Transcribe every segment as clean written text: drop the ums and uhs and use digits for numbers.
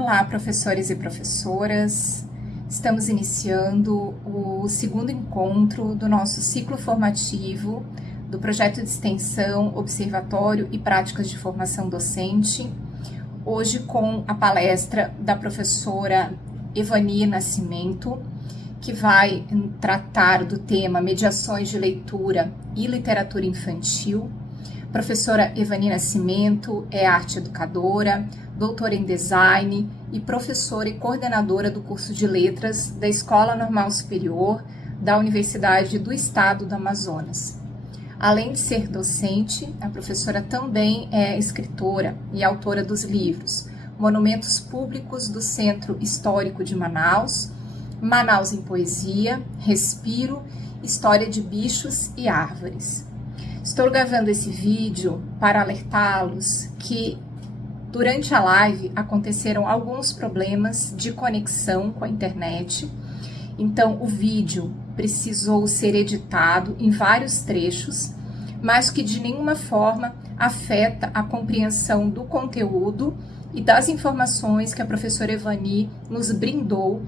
Olá, professores e professoras. Estamos iniciando o segundo encontro do nosso ciclo formativo do projeto de extensão, observatório e práticas de formação docente. Hoje com a palestra da professora Evani Nascimento, que vai tratar do tema mediações de leitura e literatura infantil. Professora Evani Nascimento é arte educadora, doutora em design e professora e coordenadora do curso de letras da Escola Normal Superior da Universidade do Estado do Amazonas. Além de ser docente, a professora também é escritora e autora dos livros Monumentos Públicos do Centro Histórico de Manaus, Manaus em Poesia, Respiro, História de Bichos e Árvores. Estou gravando esse vídeo para alertá-los que durante a live aconteceram alguns problemas de conexão com a internet, então o vídeo precisou ser editado em vários trechos, mas que de nenhuma forma afeta a compreensão do conteúdo e das informações que a professora Evani nos brindou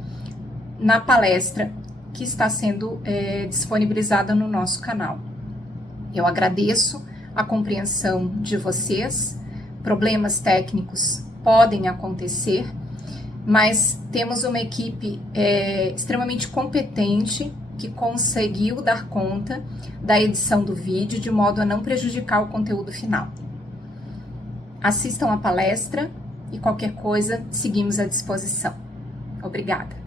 na palestra que está sendo disponibilizada no nosso canal. Eu agradeço a compreensão de vocês. Problemas técnicos podem acontecer, mas temos uma equipe extremamente competente que conseguiu dar conta da edição do vídeo de modo a não prejudicar o conteúdo final. Assistam a palestra e qualquer coisa, seguimos à disposição. Obrigada.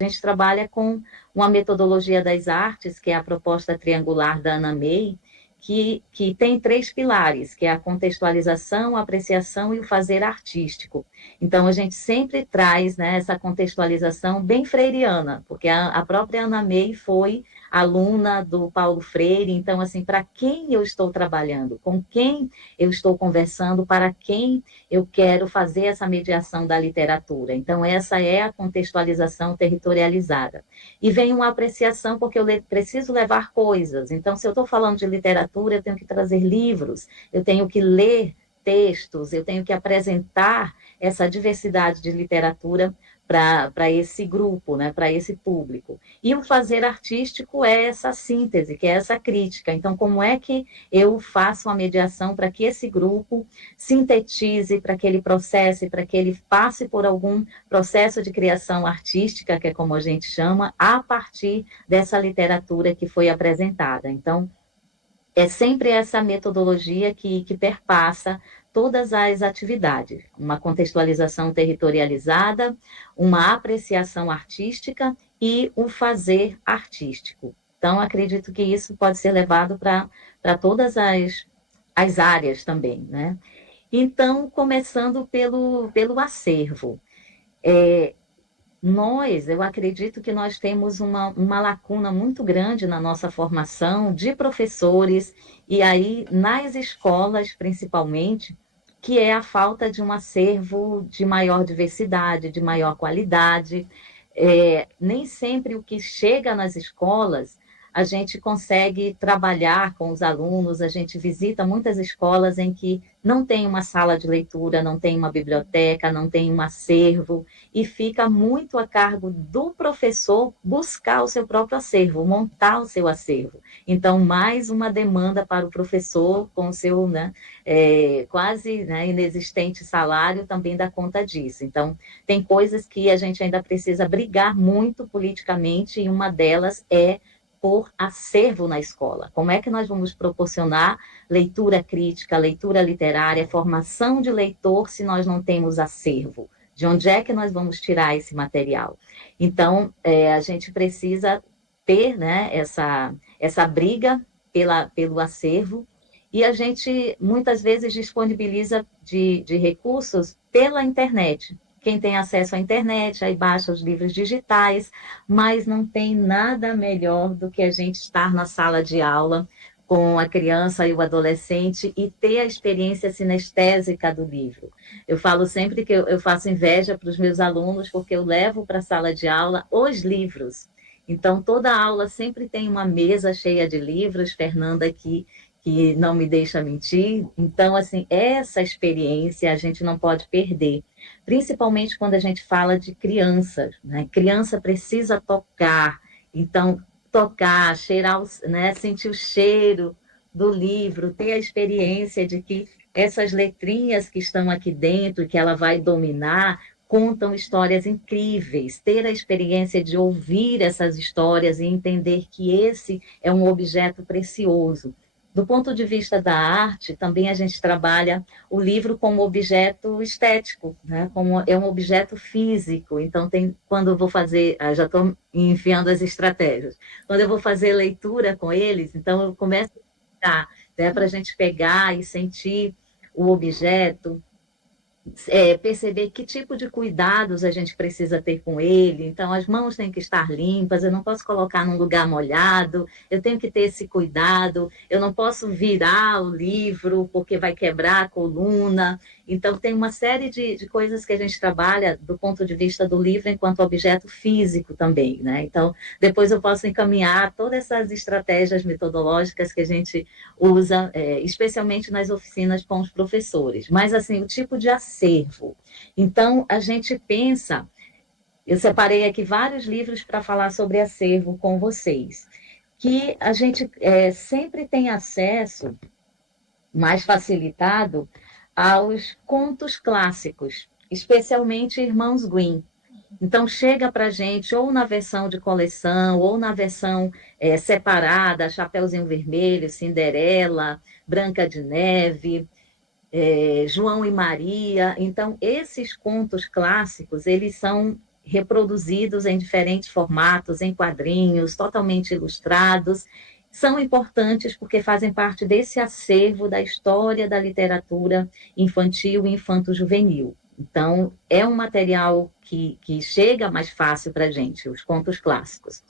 A gente trabalha com uma metodologia das artes, que é a proposta triangular da Anna May, que tem 3 pilares, que é a contextualização, a apreciação e o fazer artístico. Então, a gente sempre traz, né, essa contextualização bem freiriana, porque a própria Anna May foi aluna do Paulo Freire. Então, assim, para quem eu estou trabalhando, com quem eu estou conversando, para quem eu quero fazer essa mediação da literatura. Então, essa é a contextualização territorializada. E vem uma apreciação, porque eu preciso levar coisas. Então, se eu estou falando de literatura, eu tenho que trazer livros, eu tenho que ler textos, eu tenho que apresentar essa diversidade de literatura para esse grupo, né, para esse público. E o fazer artístico é essa síntese, que é essa crítica. Então, como é que eu faço uma mediação para que esse grupo sintetize, para que ele processe, para que ele passe por algum processo de criação artística, que é como a gente chama, a partir dessa literatura que foi apresentada. Então, é sempre essa metodologia que perpassa todas as atividades, uma contextualização territorializada, uma apreciação artística e o fazer artístico. Então, acredito que isso pode ser levado para todas as áreas também, né? Então, começando pelo acervo. Eu acredito que nós temos uma lacuna muito grande na nossa formação de professores, e aí nas escolas, principalmente, que é a falta de um acervo de maior diversidade, de maior qualidade. Nem sempre o que chega nas escolas a gente consegue trabalhar com os alunos. A gente visita muitas escolas em que não tem uma sala de leitura, não tem uma biblioteca, não tem um acervo, e fica muito a cargo do professor buscar o seu próprio acervo, montar o seu acervo. Então, mais uma demanda para o professor com o seu, né, quase, né, inexistente salário também dá conta disso. Então, tem coisas que a gente ainda precisa brigar muito politicamente, e uma delas é por acervo na escola. Como é que nós vamos proporcionar leitura crítica, leitura literária, formação de leitor, se nós não temos acervo? De onde é que nós vamos tirar esse material? Então, a gente precisa ter, né, essa briga pelo acervo, e a gente muitas vezes disponibiliza de recursos pela internet. Quem tem acesso à internet, aí baixa os livros digitais, mas não tem nada melhor do que a gente estar na sala de aula com a criança e o adolescente e ter a experiência sinestésica do livro. Eu falo sempre que eu faço inveja para os meus alunos, porque eu levo para a sala de aula os livros. Então, toda aula sempre tem uma mesa cheia de livros. Fernanda aqui, que não me deixa mentir. Então, assim, essa experiência a gente não pode perder, principalmente quando a gente fala de crianças, né? Criança precisa tocar, então, tocar, cheirar, né? Sentir o cheiro do livro, ter a experiência de que essas letrinhas que estão aqui dentro, que ela vai dominar, contam histórias incríveis, ter a experiência de ouvir essas histórias e entender que esse é um objeto precioso. Do ponto de vista da arte, também a gente trabalha o livro como objeto estético, né? Como é um objeto físico. Então, quando eu vou fazer, já estou enfiando as estratégias, quando eu vou fazer leitura com eles, então eu começo a para a gente pegar e sentir o objeto, perceber que tipo de cuidados a gente precisa ter com ele. Então, as mãos têm que estar limpas, eu não posso colocar num lugar molhado, eu tenho que ter esse cuidado, eu não posso virar o livro porque vai quebrar a coluna. Então, tem uma série de coisas que a gente trabalha do ponto de vista do livro enquanto objeto físico também, né? Então, depois eu posso encaminhar todas essas estratégias metodológicas que a gente usa, especialmente nas oficinas com os professores. Mas, assim, o tipo de acervo. Então, a gente pensa, eu separei aqui vários livros para falar sobre acervo com vocês, que a gente sempre tem acesso mais facilitado aos contos clássicos, especialmente Irmãos Grimm. Então, chega para a gente ou na versão de coleção, ou na versão separada, Chapeuzinho Vermelho, Cinderela, Branca de Neve, João e Maria. Então, esses contos clássicos, eles são reproduzidos em diferentes formatos, em quadrinhos, totalmente ilustrados. São importantes porque fazem parte desse acervo da história da literatura infantil e infanto-juvenil. Então, é um material que chega mais fácil para a gente, os contos clássicos.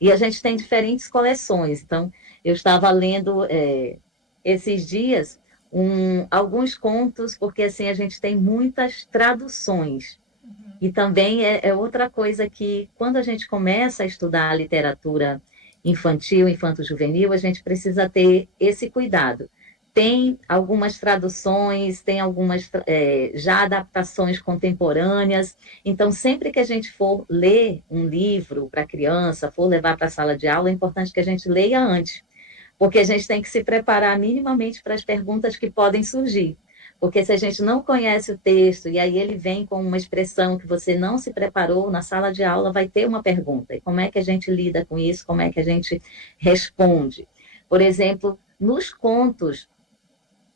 E a gente tem diferentes coleções. Então, eu estava lendo esses dias alguns contos, porque assim a gente tem muitas traduções. E também é outra coisa que, quando a gente começa a estudar a literatura infantil, infanto-juvenil, a gente precisa ter esse cuidado. Tem algumas traduções, tem algumas já adaptações contemporâneas. Então, sempre que a gente for ler um livro para criança, for levar para a sala de aula, é importante que a gente leia antes, porque a gente tem que se preparar minimamente para as perguntas que podem surgir. Porque se a gente não conhece o texto e aí ele vem com uma expressão que você não se preparou, na sala de aula vai ter uma pergunta. E como é que a gente lida com isso? Como é que a gente responde? Por exemplo, nos contos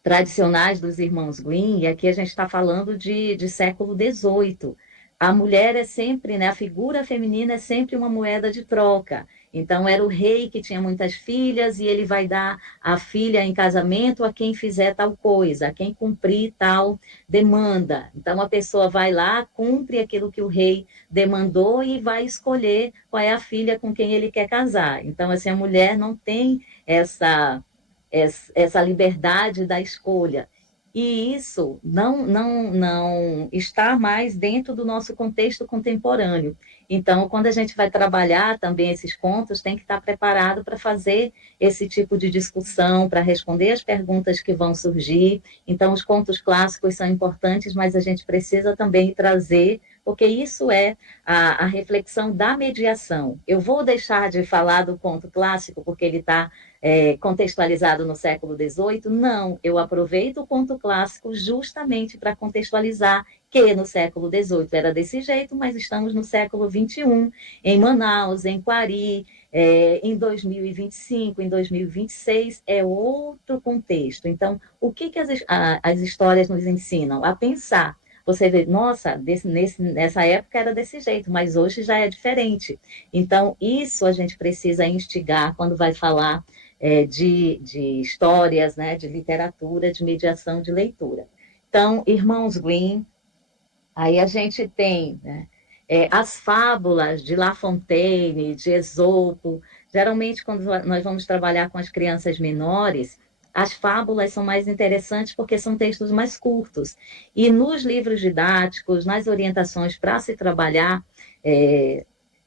tradicionais dos irmãos Grimm, e aqui a gente está falando de século XVIII. A mulher é sempre, né, a figura feminina é sempre uma moeda de troca. Então, era o rei que tinha muitas filhas e ele vai dar a filha em casamento a quem fizer tal coisa, a quem cumprir tal demanda. Então, a pessoa vai lá, cumpre aquilo que o rei demandou e vai escolher qual é a filha com quem ele quer casar. Então, assim, a mulher não tem essa liberdade da escolha. E isso não está mais dentro do nosso contexto contemporâneo. Então, quando a gente vai trabalhar também esses contos, tem que estar preparado para fazer esse tipo de discussão, para responder as perguntas que vão surgir. Então, os contos clássicos são importantes, mas a gente precisa também trazer, porque isso é a reflexão da mediação. Eu vou deixar de falar do conto clássico porque ele está contextualizado no século XVIII? Não, eu aproveito o conto clássico justamente para contextualizar que no século XVIII era desse jeito, mas estamos no século XXI, em Manaus, em Quari, em 2025, em 2026, é outro contexto. Então, o que as histórias nos ensinam? A pensar. Você vê, nossa, nessa época era desse jeito, mas hoje já é diferente. Então, isso a gente precisa instigar quando vai falar de histórias, né, de literatura, de mediação de leitura. Então, Irmãos Grimm, aí a gente tem, né, as fábulas de La Fontaine, de Esopo. Geralmente, quando nós vamos trabalhar com as crianças menores, as fábulas são mais interessantes porque são textos mais curtos. E nos livros didáticos, nas orientações para se trabalhar,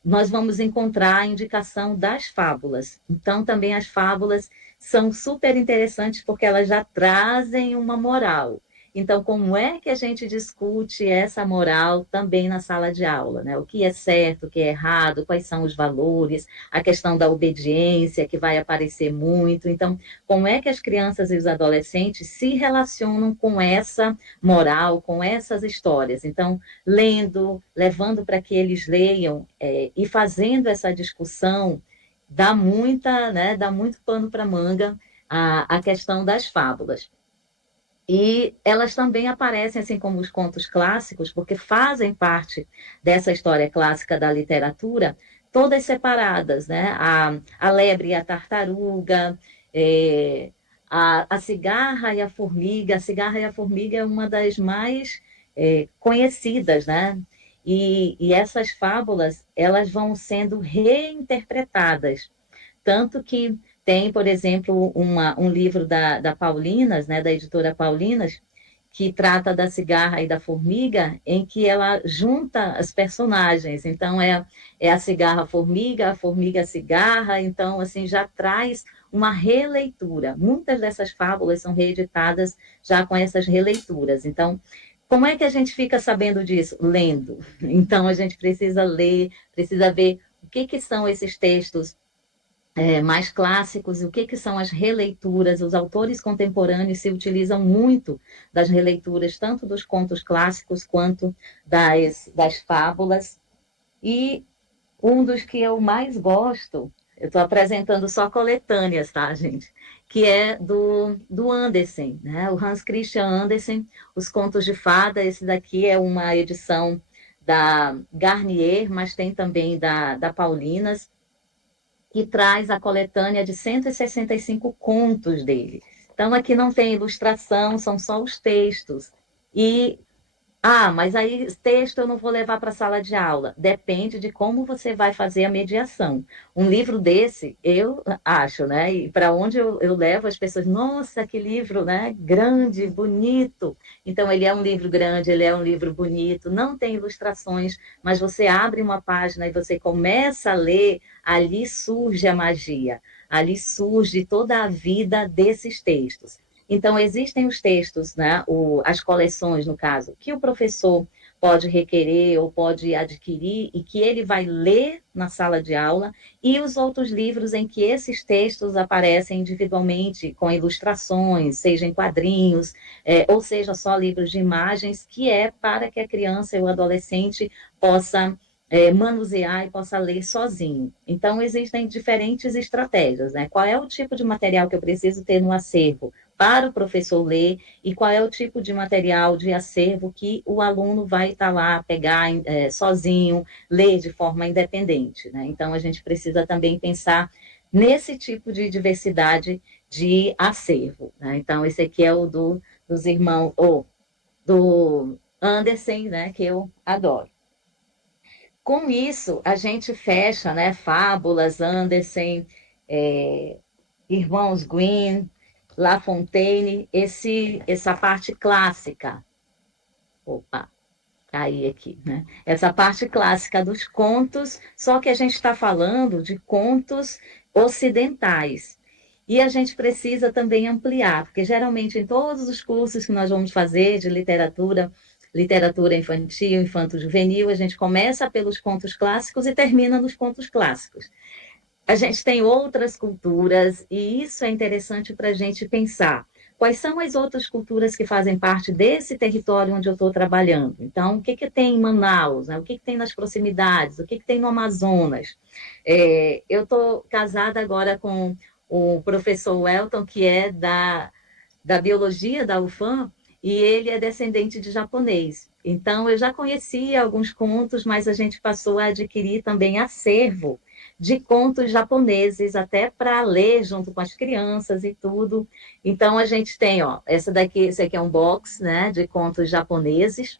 nós vamos encontrar a indicação das fábulas. Então, também as fábulas são super interessantes porque elas já trazem uma moral. Então, como é que a gente discute essa moral também na sala de aula, né? O que é certo, o que é errado, quais são os valores, a questão da obediência, que vai aparecer muito. Então, como é que as crianças e os adolescentes se relacionam com essa moral, com essas histórias? Então, lendo, levando para que eles leiam e fazendo essa discussão, dá muito pano para manga a questão das fábulas. E elas também aparecem, assim como os contos clássicos, porque fazem parte dessa história clássica da literatura, todas separadas, né? A lebre e a tartaruga, é, a cigarra e a formiga. A cigarra e a formiga é uma das mais conhecidas, né? E essas fábulas, elas vão sendo reinterpretadas tanto que tem, por exemplo, um livro da Paulinas, né, da editora Paulinas, que trata da cigarra e da formiga, em que ela junta as personagens. Então, é a cigarra-formiga, a formiga-cigarra, então, assim, já traz uma releitura. Muitas dessas fábulas são reeditadas já com essas releituras. Então, como é que a gente fica sabendo disso? Lendo. Então, a gente precisa ler, precisa ver o que são esses textos mais clássicos, o que são as releituras. Os autores contemporâneos se utilizam muito das releituras, tanto dos contos clássicos quanto das fábulas. E um dos que eu mais gosto, eu estou apresentando só coletâneas, tá, gente? Que é do Andersen, né? O Hans Christian Andersen, Os Contos de Fada. Esse daqui é uma edição da Garnier, mas tem também da Paulinas, que traz a coletânea de 165 contos dele. Então, aqui não tem ilustração, são só os textos. E mas aí texto eu não vou levar para a sala de aula. Depende de como você vai fazer a mediação. Um livro desse, eu acho, né? E para onde eu levo as pessoas, nossa, que livro, né? Grande, bonito. Então, ele é um livro grande, ele é um livro bonito, não tem ilustrações, mas você abre uma página e você começa a ler, ali surge a magia, ali surge toda a vida desses textos. Então, existem os textos, né, as coleções, no caso, que o professor pode requerer ou pode adquirir e que ele vai ler na sala de aula, e os outros livros em que esses textos aparecem individualmente, com ilustrações, seja em quadrinhos, ou seja só livros de imagens, que é para que a criança e o adolescente possa manusear e possa ler sozinho. Então, existem diferentes estratégias, né? Qual é o tipo de material que eu preciso ter no acervo para o professor ler e qual é o tipo de material de acervo que o aluno vai estar lá, pegar sozinho, ler de forma independente, né? Então, a gente precisa também pensar nesse tipo de diversidade de acervo, né? Então, esse aqui é o dos irmãos, ou do Andersen, né, que eu adoro. Com isso, a gente fecha, né, Fábulas, Andersen, Irmãos Grimm, La Fontaine, essa parte clássica. Opa, caí aqui, né? Essa parte clássica dos contos, só que a gente está falando de contos ocidentais. E a gente precisa também ampliar, porque geralmente em todos os cursos que nós vamos fazer de literatura, literatura infantil, infanto-juvenil, a gente começa pelos contos clássicos e termina nos contos clássicos. A gente tem outras culturas, e isso é interessante para a gente pensar. Quais são as outras culturas que fazem parte desse território onde eu estou trabalhando? Então, o que tem em Manaus? Né? O que tem nas proximidades? O que tem no Amazonas? Eu estou casada agora com o professor Welton, que é da biologia da UFAM, e ele é descendente de japonês. Então, eu já conhecia alguns contos, mas a gente passou a adquirir também acervo de contos japoneses, até para ler junto com as crianças e tudo. Então, a gente tem, ó, esse aqui é um box, né, de contos japoneses,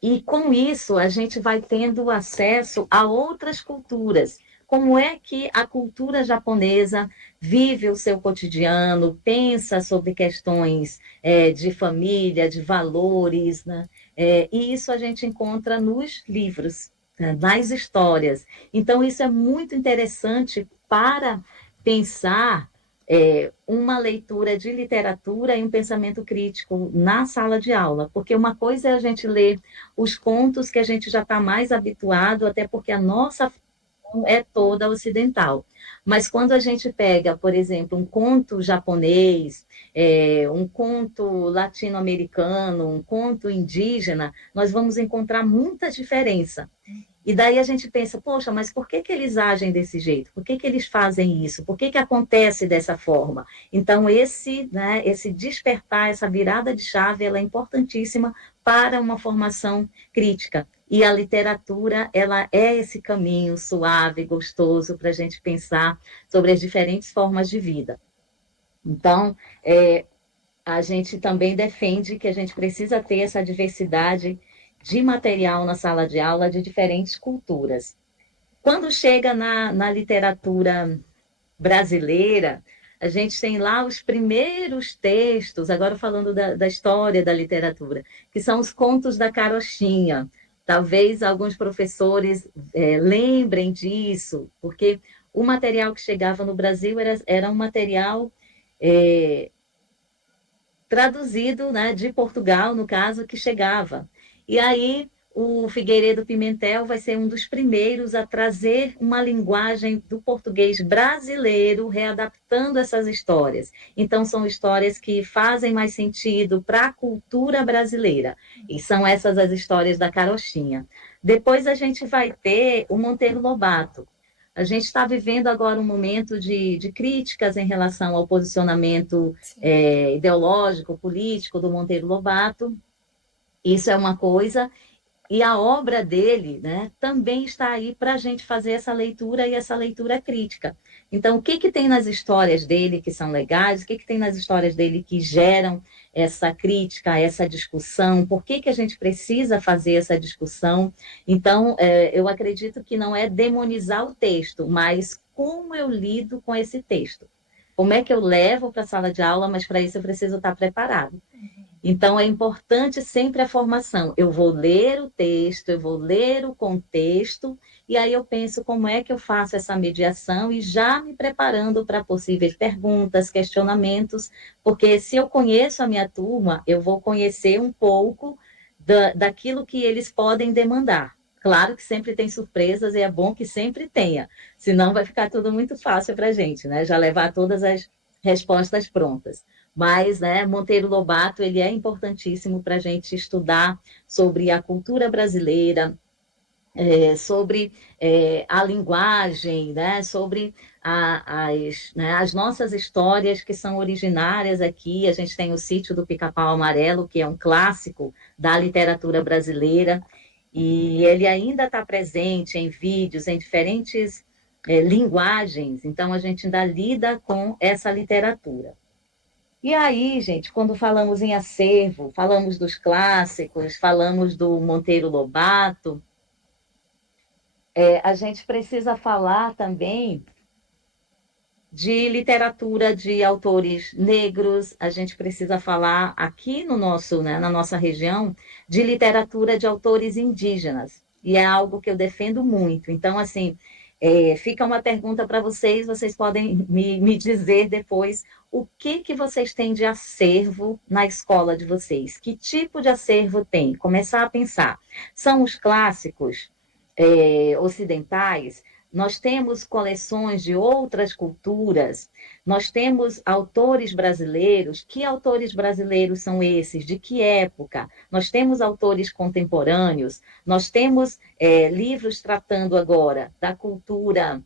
e com isso a gente vai tendo acesso a outras culturas. Como é que a cultura japonesa vive o seu cotidiano, pensa sobre questões de família, de valores, né? E isso a gente encontra nos livros, né? Nas histórias. Então, isso é muito interessante para pensar uma leitura de literatura e um pensamento crítico na sala de aula, porque uma coisa é a gente ler os contos que a gente já está mais habituado, até porque a nossa formação é toda ocidental. Mas quando a gente pega, por exemplo, um conto japonês, um conto latino-americano, um conto indígena, nós vamos encontrar muita diferença. E daí a gente pensa, poxa, mas por que que eles agem desse jeito? Por que que eles fazem isso? Por que que acontece dessa forma? Então, esse despertar, essa virada de chave, ela é importantíssima para uma formação crítica. E a literatura, ela é esse caminho suave, gostoso, para a gente pensar sobre as diferentes formas de vida. Então, a gente também defende que a gente precisa ter essa diversidade de material na sala de aula de diferentes culturas. Quando chega na literatura brasileira, a gente tem lá os primeiros textos, agora falando da história da literatura, que são os contos da carochinha. Talvez alguns professores lembrem disso, porque o material que chegava no Brasil era um material é, traduzido, né, de Portugal, no caso, que chegava. E aí o Figueiredo Pimentel vai ser um dos primeiros a trazer uma linguagem do português brasileiro, readaptando essas histórias. Então, são histórias que fazem mais sentido para a cultura brasileira. E são essas as histórias da carochinha. Depois a gente vai ter o Monteiro Lobato. A gente está vivendo agora um momento de críticas em relação ao posicionamento ideológico, político do Monteiro Lobato. Isso é uma coisa. E a obra dele, né, também está aí para a gente fazer essa leitura e essa leitura crítica. Então, o que, que tem nas histórias dele que são legais? O que, que tem nas histórias dele que geram essa crítica, essa discussão? Por que, que a gente precisa fazer essa discussão? Então, eu acredito que não é demonizar o texto, mas como eu lido com esse texto. Como é que eu levo para a sala de aula, mas para isso eu preciso estar preparado. Então, é importante sempre a formação. Eu vou ler o texto, eu vou ler o contexto, e aí eu penso como é que eu faço essa mediação e já me preparando para possíveis perguntas, questionamentos, porque se eu conheço a minha turma, eu vou conhecer um pouco daquilo que eles podem demandar. Claro que sempre tem surpresas e é bom que sempre tenha, senão vai ficar tudo muito fácil para a gente, né? Já levar todas as respostas prontas. Mas, né, Monteiro Lobato, ele é importantíssimo para a gente estudar sobre a cultura brasileira, sobre a linguagem, né, sobre as nossas histórias que são originárias aqui. A gente tem o Sítio do Pica-Pau Amarelo, que é um clássico da literatura brasileira, e ele ainda está presente em vídeos, em diferentes linguagens, então a gente ainda lida com essa literatura. E aí, gente, quando falamos em acervo, falamos dos clássicos, falamos do Monteiro Lobato, a gente precisa falar também de literatura de autores negros, a gente precisa falar aqui no nosso, né, na nossa região, de literatura de autores indígenas. E é algo que eu defendo muito. Então, assim, fica uma pergunta para vocês, vocês podem me dizer depois o que vocês têm de acervo na escola de vocês. Que tipo de acervo tem? Começar a pensar. São os clássicos ocidentais? Nós temos coleções de outras culturas, nós temos autores brasileiros. Que autores brasileiros são esses? De que época? Nós temos autores contemporâneos, nós temos livros tratando agora da cultura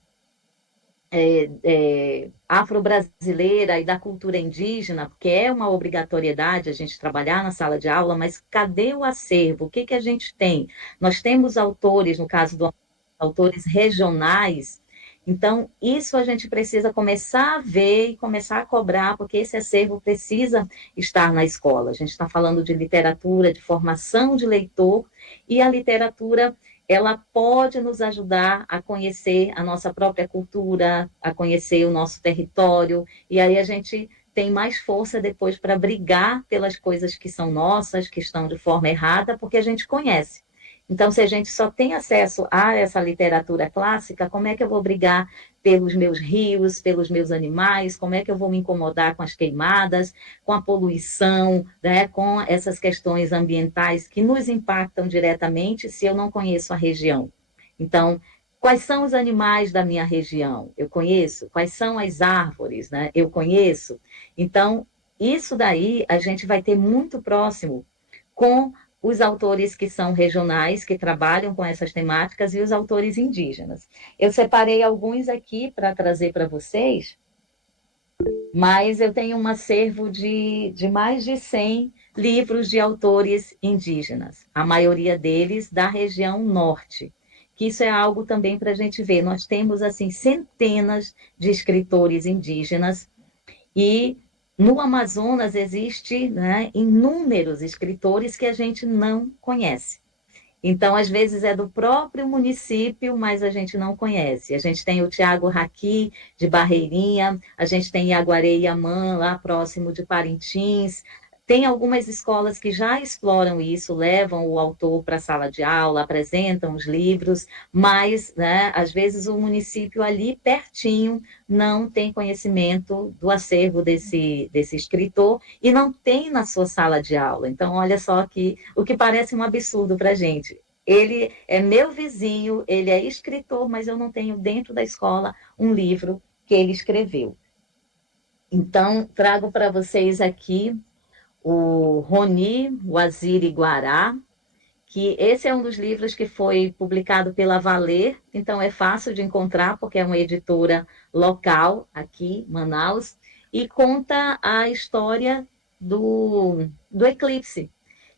afro-brasileira e da cultura indígena, porque é uma obrigatoriedade a gente trabalhar na sala de aula, mas cadê o acervo? O que, que a gente tem? Nós temos autores, no caso do autores regionais, então isso a gente precisa começar a ver e começar a cobrar, porque esse acervo precisa estar na escola. A gente está falando de literatura, de formação de leitor, e a literatura ela pode nos ajudar a conhecer a nossa própria cultura, a conhecer o nosso território, e aí a gente tem mais força depois para brigar pelas coisas que são nossas, que estão de forma errada, porque a gente conhece. Então, se a gente só tem acesso a essa literatura clássica, como é que eu vou brigar pelos meus rios, pelos meus animais? Como é que eu vou me incomodar com as queimadas, com a poluição, né, com essas questões ambientais que nos impactam diretamente se eu não conheço a região? Então, quais são os animais da minha região? Eu conheço. Quais são as árvores, né? Eu conheço. Então, isso daí a gente vai ter muito próximo com os autores que são regionais, que trabalham com essas temáticas, e os autores indígenas. Eu separei alguns aqui para trazer para vocês, mas eu tenho um acervo de mais de 100 livros de autores indígenas, a maioria deles da região norte, que isso é algo também para a gente ver. Nós temos, assim, centenas de escritores indígenas e no Amazonas existe, né, inúmeros escritores que a gente não conhece. Então, às vezes é do próprio município, mas a gente não conhece. A gente tem o Tiago Raqui, de Barreirinha, a gente tem Iaguaré e Iamã, lá próximo de Parintins. Tem algumas escolas que já exploram isso, levam o autor para a sala de aula, apresentam os livros, mas, né, às vezes o município ali pertinho não tem conhecimento do acervo desse escritor e não tem na sua sala de aula. Então, olha só que o que parece um absurdo para a gente. Ele é meu vizinho, ele é escritor, mas eu não tenho dentro da escola um livro que ele escreveu. Então, trago para vocês aqui o Roni Waziri Guará, que esse é um dos livros que foi publicado pela Valer, então é fácil de encontrar, porque é uma editora local aqui, Manaus, e conta a história do eclipse.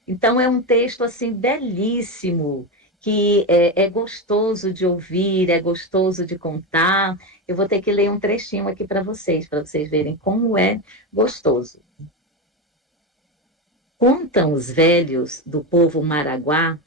Então é um texto assim belíssimo, que é gostoso de ouvir, é gostoso de contar. Eu vou ter que ler um trechinho aqui para vocês verem como é gostoso. Contam os velhos do povo Maraguá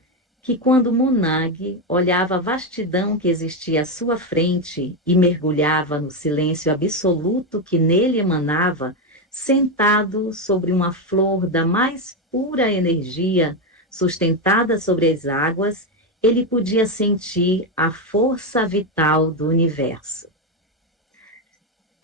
que quando Monag olhava a vastidão que existia à sua frente e mergulhava no silêncio absoluto que nele emanava, sentado sobre uma flor da mais pura energia, sustentada sobre as águas, ele podia sentir a força vital do universo.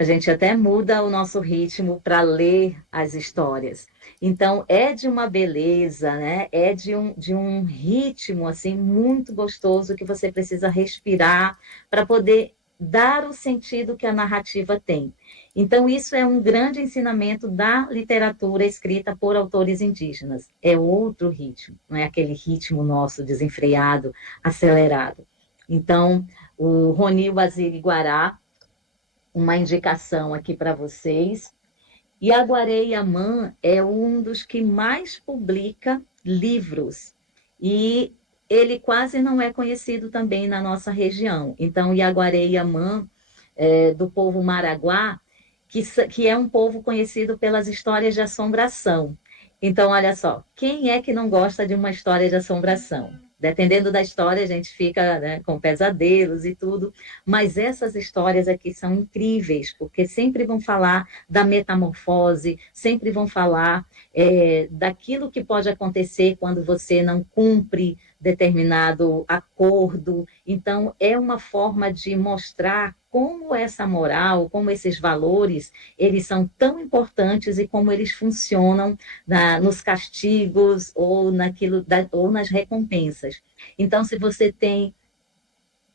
A gente até muda o nosso ritmo para ler as histórias. Então, é de uma beleza, né? É de um ritmo assim muito gostoso que você precisa respirar para poder dar o sentido que a narrativa tem. Então, isso é um grande ensinamento da literatura escrita por autores indígenas. É outro ritmo, não é aquele ritmo nosso desenfreado, acelerado. Então, o Roni Waziri Guará, uma indicação aqui para vocês. E Yaguaré Yaman é um dos que mais publica livros. E ele quase não é conhecido também na nossa região. Então, Yaguaré Yaman, do povo Maraguá, que é um povo conhecido pelas histórias de assombração. Então, olha só, quem é que não gosta de uma história de assombração? Dependendo da história, a gente fica, né, com pesadelos e tudo, mas essas histórias aqui são incríveis, porque sempre vão falar da metamorfose, sempre vão falar daquilo que pode acontecer quando você não cumpre determinado acordo. Então, é uma forma de mostrar como essa moral, como esses valores, eles são tão importantes e como eles funcionam nos castigos ou ou nas recompensas. Então, se você tem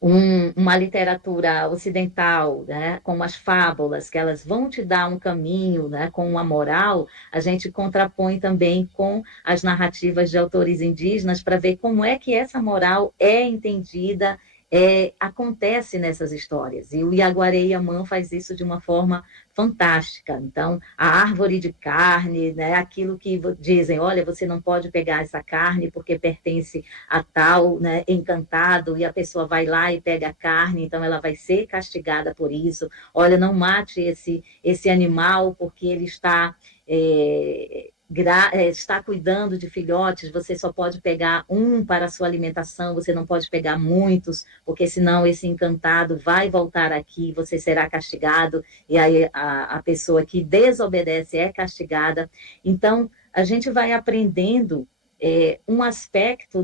uma literatura ocidental, né, como as fábulas, que elas vão te dar um caminho, né, com uma moral, a gente contrapõe também com as narrativas de autores indígenas para ver como é que essa moral é entendida, acontece nessas histórias. E o Yaguaré Yaman faz isso de uma forma fantástica. Então, a árvore de carne, né, aquilo que dizem, olha, você não pode pegar essa carne porque pertence a tal, né, encantado, e a pessoa vai lá e pega a carne, então ela vai ser castigada por isso. Olha, não mate esse animal porque ele está cuidando de filhotes, você só pode pegar um para a sua alimentação, você não pode pegar muitos, porque senão esse encantado vai voltar aqui, você será castigado, e aí a pessoa que desobedece é castigada. Então, a gente vai aprendendo um aspecto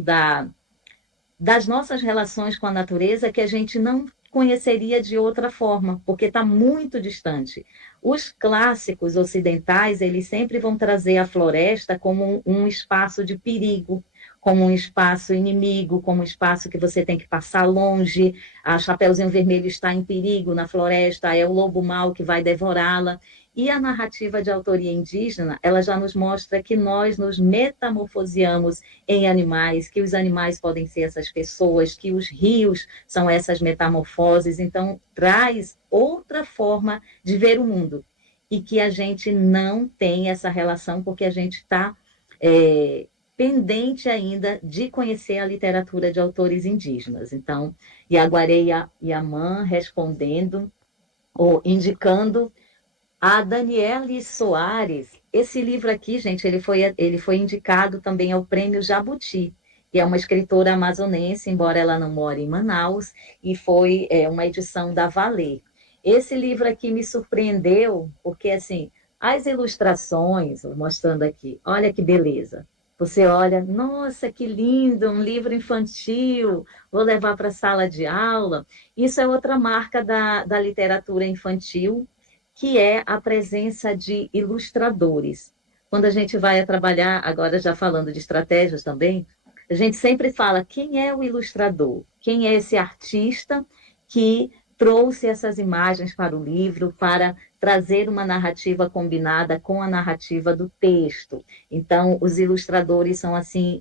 das nossas relações com a natureza que a gente não conheceria de outra forma, porque está muito distante. Os clássicos ocidentais, eles sempre vão trazer a floresta como um espaço de perigo, como um espaço inimigo, como um espaço que você tem que passar longe, a Chapeuzinho Vermelho está em perigo na floresta, é o lobo mau que vai devorá-la. E a narrativa de autoria indígena, ela já nos mostra que nós nos metamorfoseamos em animais, que os animais podem ser essas pessoas, que os rios são essas metamorfoses. Então, traz outra forma de ver o mundo. E que a gente não tem essa relação, porque a gente está pendente ainda de conhecer a literatura de autores indígenas. Então, Yaguaré Yaman respondendo, ou indicando a Daniele Soares. Esse livro aqui, gente, ele foi indicado também ao Prêmio Jabuti, que é uma escritora amazonense, embora ela não more em Manaus, e foi uma edição da Valer. Esse livro aqui me surpreendeu, porque, assim, as ilustrações, mostrando aqui, olha que beleza. Você olha, nossa, que lindo, um livro infantil, vou levar para a sala de aula. Isso é outra marca da literatura infantil, que é a presença de ilustradores. Quando a gente vai trabalhar, agora já falando de estratégias também, a gente sempre fala quem é o ilustrador, quem é esse artista que trouxe essas imagens para o livro, para trazer uma narrativa combinada com a narrativa do texto. Então, os ilustradores são, assim,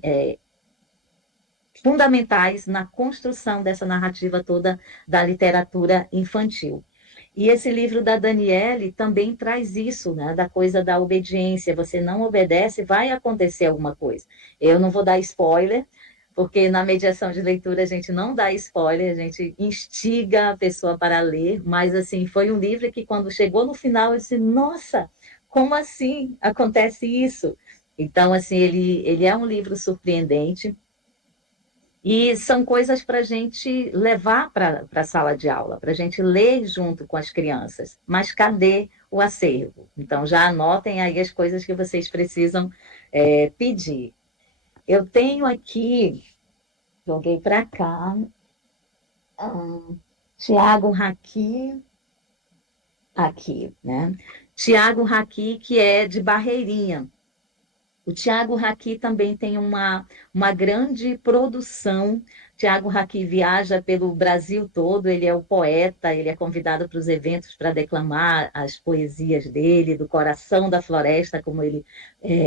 fundamentais na construção dessa narrativa toda da literatura infantil. E esse livro da Daniele também traz isso, né, da coisa da obediência. Você não obedece, vai acontecer alguma coisa. Eu não vou dar spoiler, porque na mediação de leitura a gente não dá spoiler, a gente instiga a pessoa para ler, mas assim, foi um livro que quando chegou no final eu disse, nossa, como assim acontece isso? Então, assim, ele é um livro surpreendente, e são coisas para a gente levar para a sala de aula, para a gente ler junto com as crianças. Mas cadê o acervo? Então, já anotem aí as coisas que vocês precisam pedir. Eu tenho aqui, joguei para cá, Tiago Raqui, aqui, né? Tiago Raqui, que é de Barreirinha. O Tiago Raqui também tem uma grande produção. Tiago Raqui viaja pelo Brasil todo, ele é o poeta, ele é convidado para os eventos para declamar as poesias dele, do coração da floresta, como ele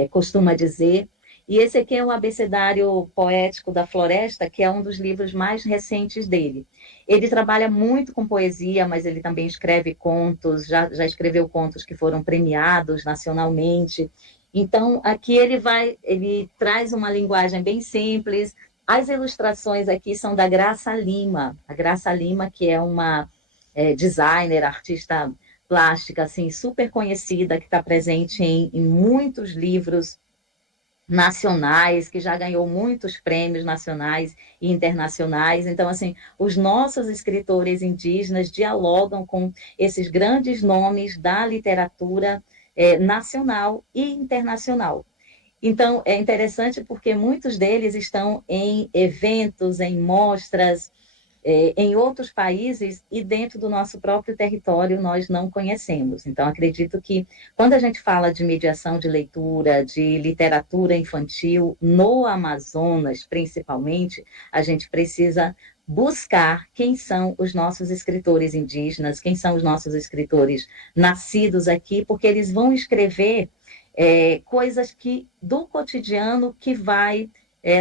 costuma dizer. E esse aqui é o Abecedário Poético da Floresta, que é um dos livros mais recentes dele. Ele trabalha muito com poesia, mas ele também escreve contos, já escreveu contos que foram premiados nacionalmente. Então, aqui ele traz uma linguagem bem simples. As ilustrações aqui são da Graça Lima. A Graça Lima, que é uma designer, artista plástica, assim, super conhecida, que está presente em muitos livros nacionais, que já ganhou muitos prêmios nacionais e internacionais. Então, assim, os nossos escritores indígenas dialogam com esses grandes nomes da literatura nacional e internacional. Então, é interessante porque muitos deles estão em eventos, em mostras, em outros países e dentro do nosso próprio território nós não conhecemos. Então, acredito que quando a gente fala de mediação de leitura, de literatura infantil, no Amazonas, principalmente, a gente precisa buscar quem são os nossos escritores indígenas, quem são os nossos escritores nascidos aqui, porque eles vão escrever coisas do cotidiano que vai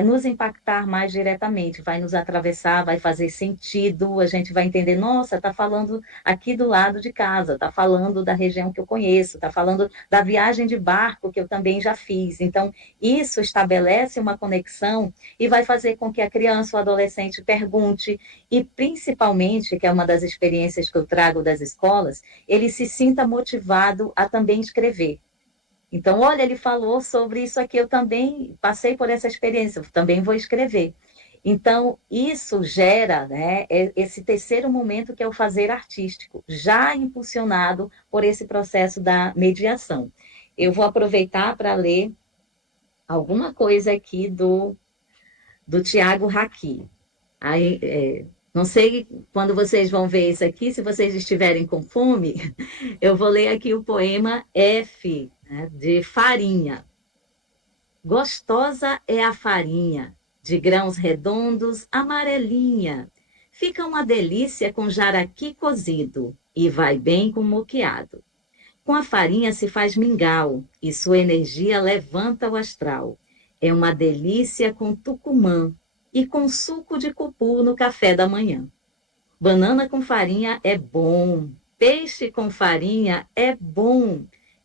nos impactar mais diretamente, vai nos atravessar, vai fazer sentido, a gente vai entender, nossa, está falando aqui do lado de casa, está falando da região que eu conheço, está falando da viagem de barco que eu também já fiz. Então, isso estabelece uma conexão e vai fazer com que a criança ou adolescente pergunte, e principalmente, que é uma das experiências que eu trago das escolas, ele se sinta motivado a também escrever. Então, olha, ele falou sobre isso aqui, eu também passei por essa experiência, eu também vou escrever. Então, isso gera, né, esse terceiro momento que é o fazer artístico, já impulsionado por esse processo da mediação. Eu vou aproveitar para ler alguma coisa aqui do Tiago Raqui. Aí, não sei quando vocês vão ver isso aqui, se vocês estiverem com fome, eu vou ler aqui o poema F, né, de farinha. Gostosa é a farinha, de grãos redondos, amarelinha. Fica uma delícia com jaraqui cozido e vai bem com moqueado. Com a farinha se faz mingau e sua energia levanta o astral. É uma delícia com tucumã e com suco de cupu no café da manhã. Banana com farinha é bom, peixe com farinha é bom,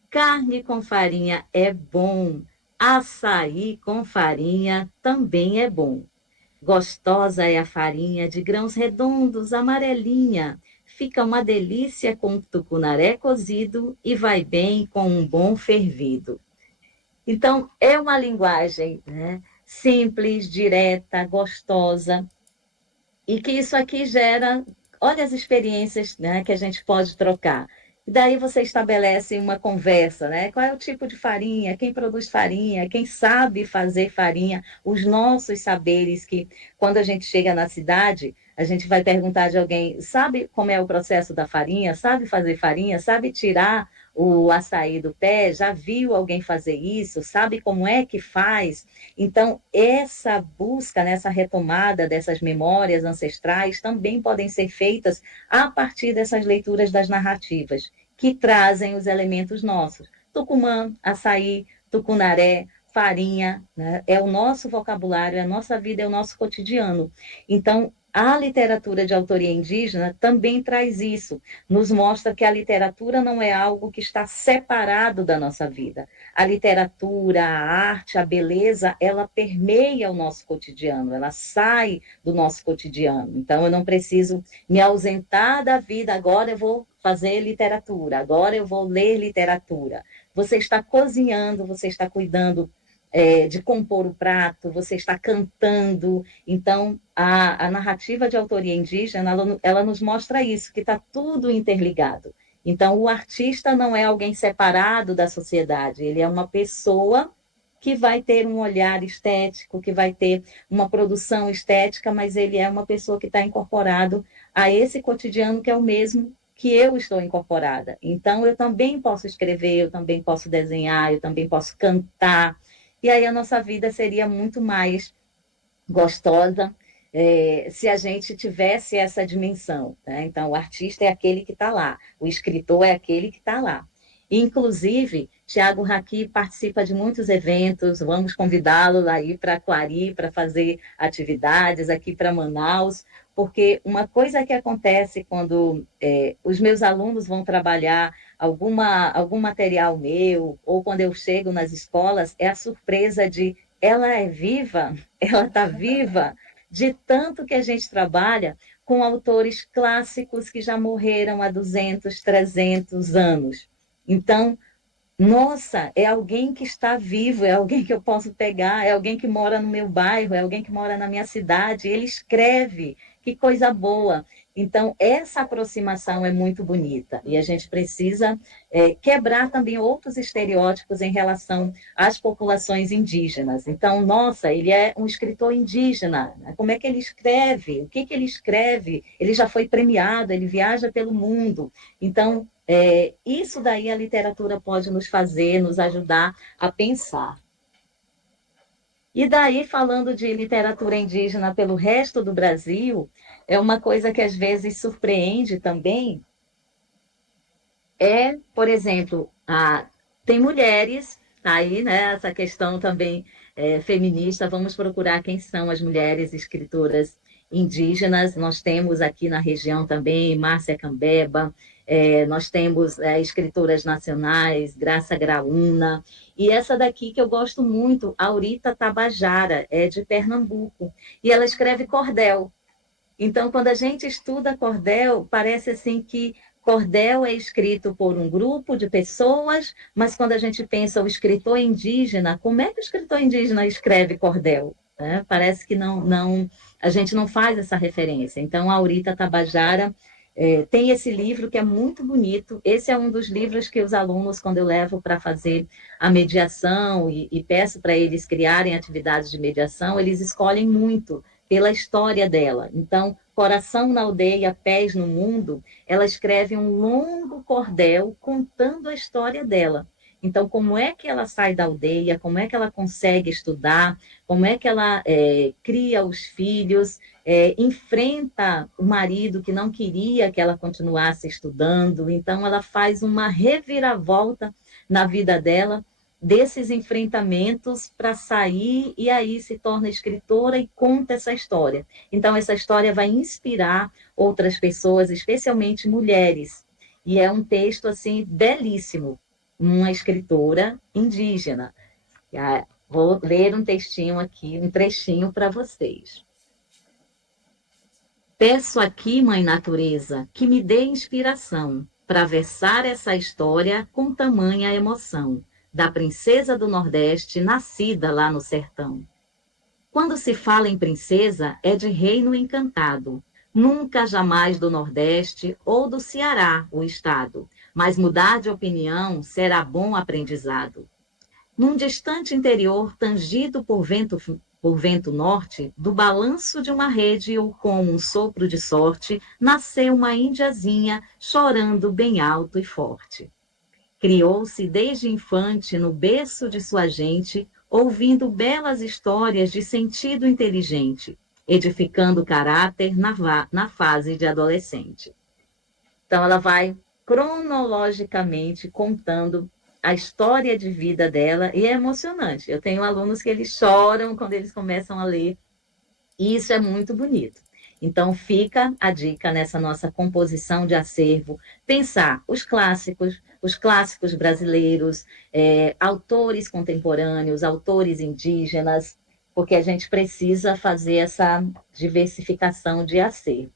carne com farinha é bom, açaí com farinha também é bom. Gostosa é a farinha de grãos redondos, amarelinha. Fica uma delícia com tucunaré cozido e vai bem com um bom fervido. Então, é uma linguagem, né, simples, direta, gostosa, e que isso aqui gera, olha as experiências, né, que a gente pode trocar. E daí você estabelece uma conversa, né? Qual é o tipo de farinha, quem produz farinha, quem sabe fazer farinha, os nossos saberes que quando a gente chega na cidade, a gente vai perguntar de alguém, sabe como é o processo da farinha? Sabe fazer farinha? Sabe tirar o açaí do pé? Já viu alguém fazer isso? Sabe como é que faz? Então, essa busca, nessa retomada dessas memórias ancestrais também podem ser feitas a partir dessas leituras das narrativas, que trazem os elementos nossos. Tucumã, açaí, tucunaré, farinha, né? É o nosso vocabulário, é a nossa vida, é o nosso cotidiano. Então, a literatura de autoria indígena também traz isso, nos mostra que a literatura não é algo que está separado da nossa vida. A literatura, a arte, a beleza, ela permeia o nosso cotidiano, ela sai do nosso cotidiano. Então, eu não preciso me ausentar da vida, agora eu vou fazer literatura, agora eu vou ler literatura. Você está cozinhando, você está cuidando de compor o prato, você está cantando. Então, a narrativa de autoria indígena, ela nos mostra isso, que está tudo interligado. Então, o artista não é alguém separado da sociedade, ele é uma pessoa que vai ter um olhar estético, que vai ter uma produção estética, mas ele é uma pessoa que está incorporado a esse cotidiano que é o mesmo que eu estou incorporada. Então, eu também posso escrever, eu também posso desenhar, eu também posso cantar, e aí a nossa vida seria muito mais gostosa se a gente tivesse essa dimensão. Né? Então, o artista é aquele que está lá, o escritor é aquele que está lá. Inclusive, Tiago Raqui participa de muitos eventos, vamos convidá-lo aí para Coari, para fazer atividades aqui para Manaus, porque uma coisa que acontece quando os meus alunos vão trabalhar algum material meu, ou quando eu chego nas escolas, é a surpresa de ela é viva, ela está viva, de tanto que a gente trabalha com autores clássicos que já morreram há 200, 300 anos. Então, nossa, é alguém que está vivo, é alguém que eu posso pegar, é alguém que mora no meu bairro, é alguém que mora na minha cidade, ele escreve, que coisa boa. Então, essa aproximação é muito bonita e a gente precisa quebrar também outros estereótipos em relação às populações indígenas. Então, nossa, ele é um escritor indígena, né? Como é que ele escreve? O que que ele escreve? Ele já foi premiado, ele viaja pelo mundo. Então, isso daí a literatura pode nos fazer, nos ajudar a pensar. E daí, falando de literatura indígena pelo resto do Brasil, é uma coisa que às vezes surpreende também, por exemplo, tem mulheres, aí, né, essa questão também feminista, vamos procurar quem são as mulheres escritoras indígenas. Nós temos aqui na região também Márcia Cambeba, nós temos escritoras nacionais, Graça Graúna, e essa daqui que eu gosto muito, Aurita Tabajara, é de Pernambuco, e ela escreve cordel. Então, quando a gente estuda cordel, parece assim que cordel é escrito por um grupo de pessoas, mas quando a gente pensa o escritor indígena, como é que o escritor indígena escreve cordel? Né? Parece que a gente não faz essa referência. Então, a Aurita Tabajara tem esse livro que é muito bonito. Esse é um dos livros que os alunos, quando eu levo para fazer a mediação e peço para eles criarem atividades de mediação, eles escolhem muito pela história dela. Então, Coração na Aldeia, Pés no Mundo, ela escreve um longo cordel contando a história dela. Então, como é que ela sai da aldeia, como é que ela consegue estudar, como é que ela cria os filhos, enfrenta o marido que não queria que ela continuasse estudando. Então, ela faz uma reviravolta na vida dela, desses enfrentamentos para sair e aí se torna escritora e conta essa história. Então, essa história vai inspirar outras pessoas, especialmente mulheres. E é um texto, assim, belíssimo. Uma escritora indígena. Vou ler um textinho aqui, um trechinho para vocês. Peço aqui, Mãe Natureza, que me dê inspiração para versar essa história com tamanha emoção da princesa do Nordeste, nascida lá no sertão. Quando se fala em princesa, é de reino encantado, nunca jamais do Nordeste ou do Ceará, o estado, mas mudar de opinião será bom aprendizado. Num distante interior, tangido por vento norte, do balanço de uma rede ou como um sopro de sorte, nasceu uma índiazinha chorando bem alto e forte. Criou-se desde infante no berço de sua gente, ouvindo belas histórias de sentido inteligente, edificando caráter na fase de adolescente. Então, ela vai cronologicamente contando a história de vida dela e é emocionante. Eu tenho alunos que eles choram quando eles começam a ler, e isso é muito bonito. Então, fica a dica nessa nossa composição de acervo, pensar os clássicos brasileiros, autores contemporâneos, autores indígenas, porque a gente precisa fazer essa diversificação de acervo.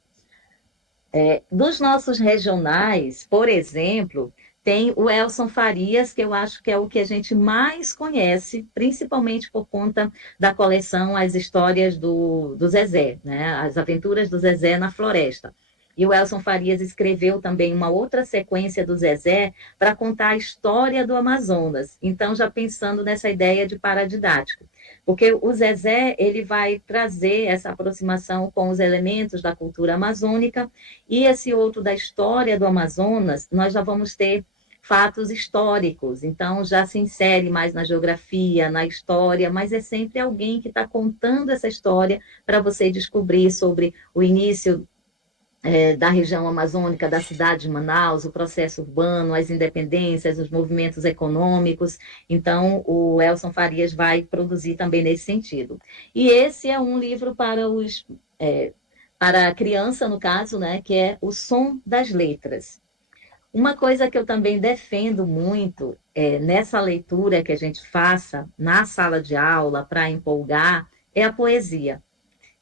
Dos nossos regionais, por exemplo, tem o Elson Farias, que eu acho que é o que a gente mais conhece, principalmente por conta da coleção As Histórias do Zezé, né? As Aventuras do Zezé na Floresta. E o Elson Farias escreveu também uma outra sequência do Zezé para contar a história do Amazonas. Então, já pensando nessa ideia de paradidático. Porque o Zezé ele vai trazer essa aproximação com os elementos da cultura amazônica, e esse outro da história do Amazonas, nós já vamos ter fatos históricos, então já se insere mais na geografia, na história, mas é sempre alguém que está contando essa história para você descobrir sobre o início da região amazônica, da cidade de Manaus, o processo urbano, as independências, os movimentos econômicos. Então, o Elson Farias vai produzir também nesse sentido. E esse é um livro para a criança, no caso, né, que é O Som das Letras. Uma coisa que eu também defendo muito nessa leitura que a gente faça na sala de aula para empolgar é a poesia.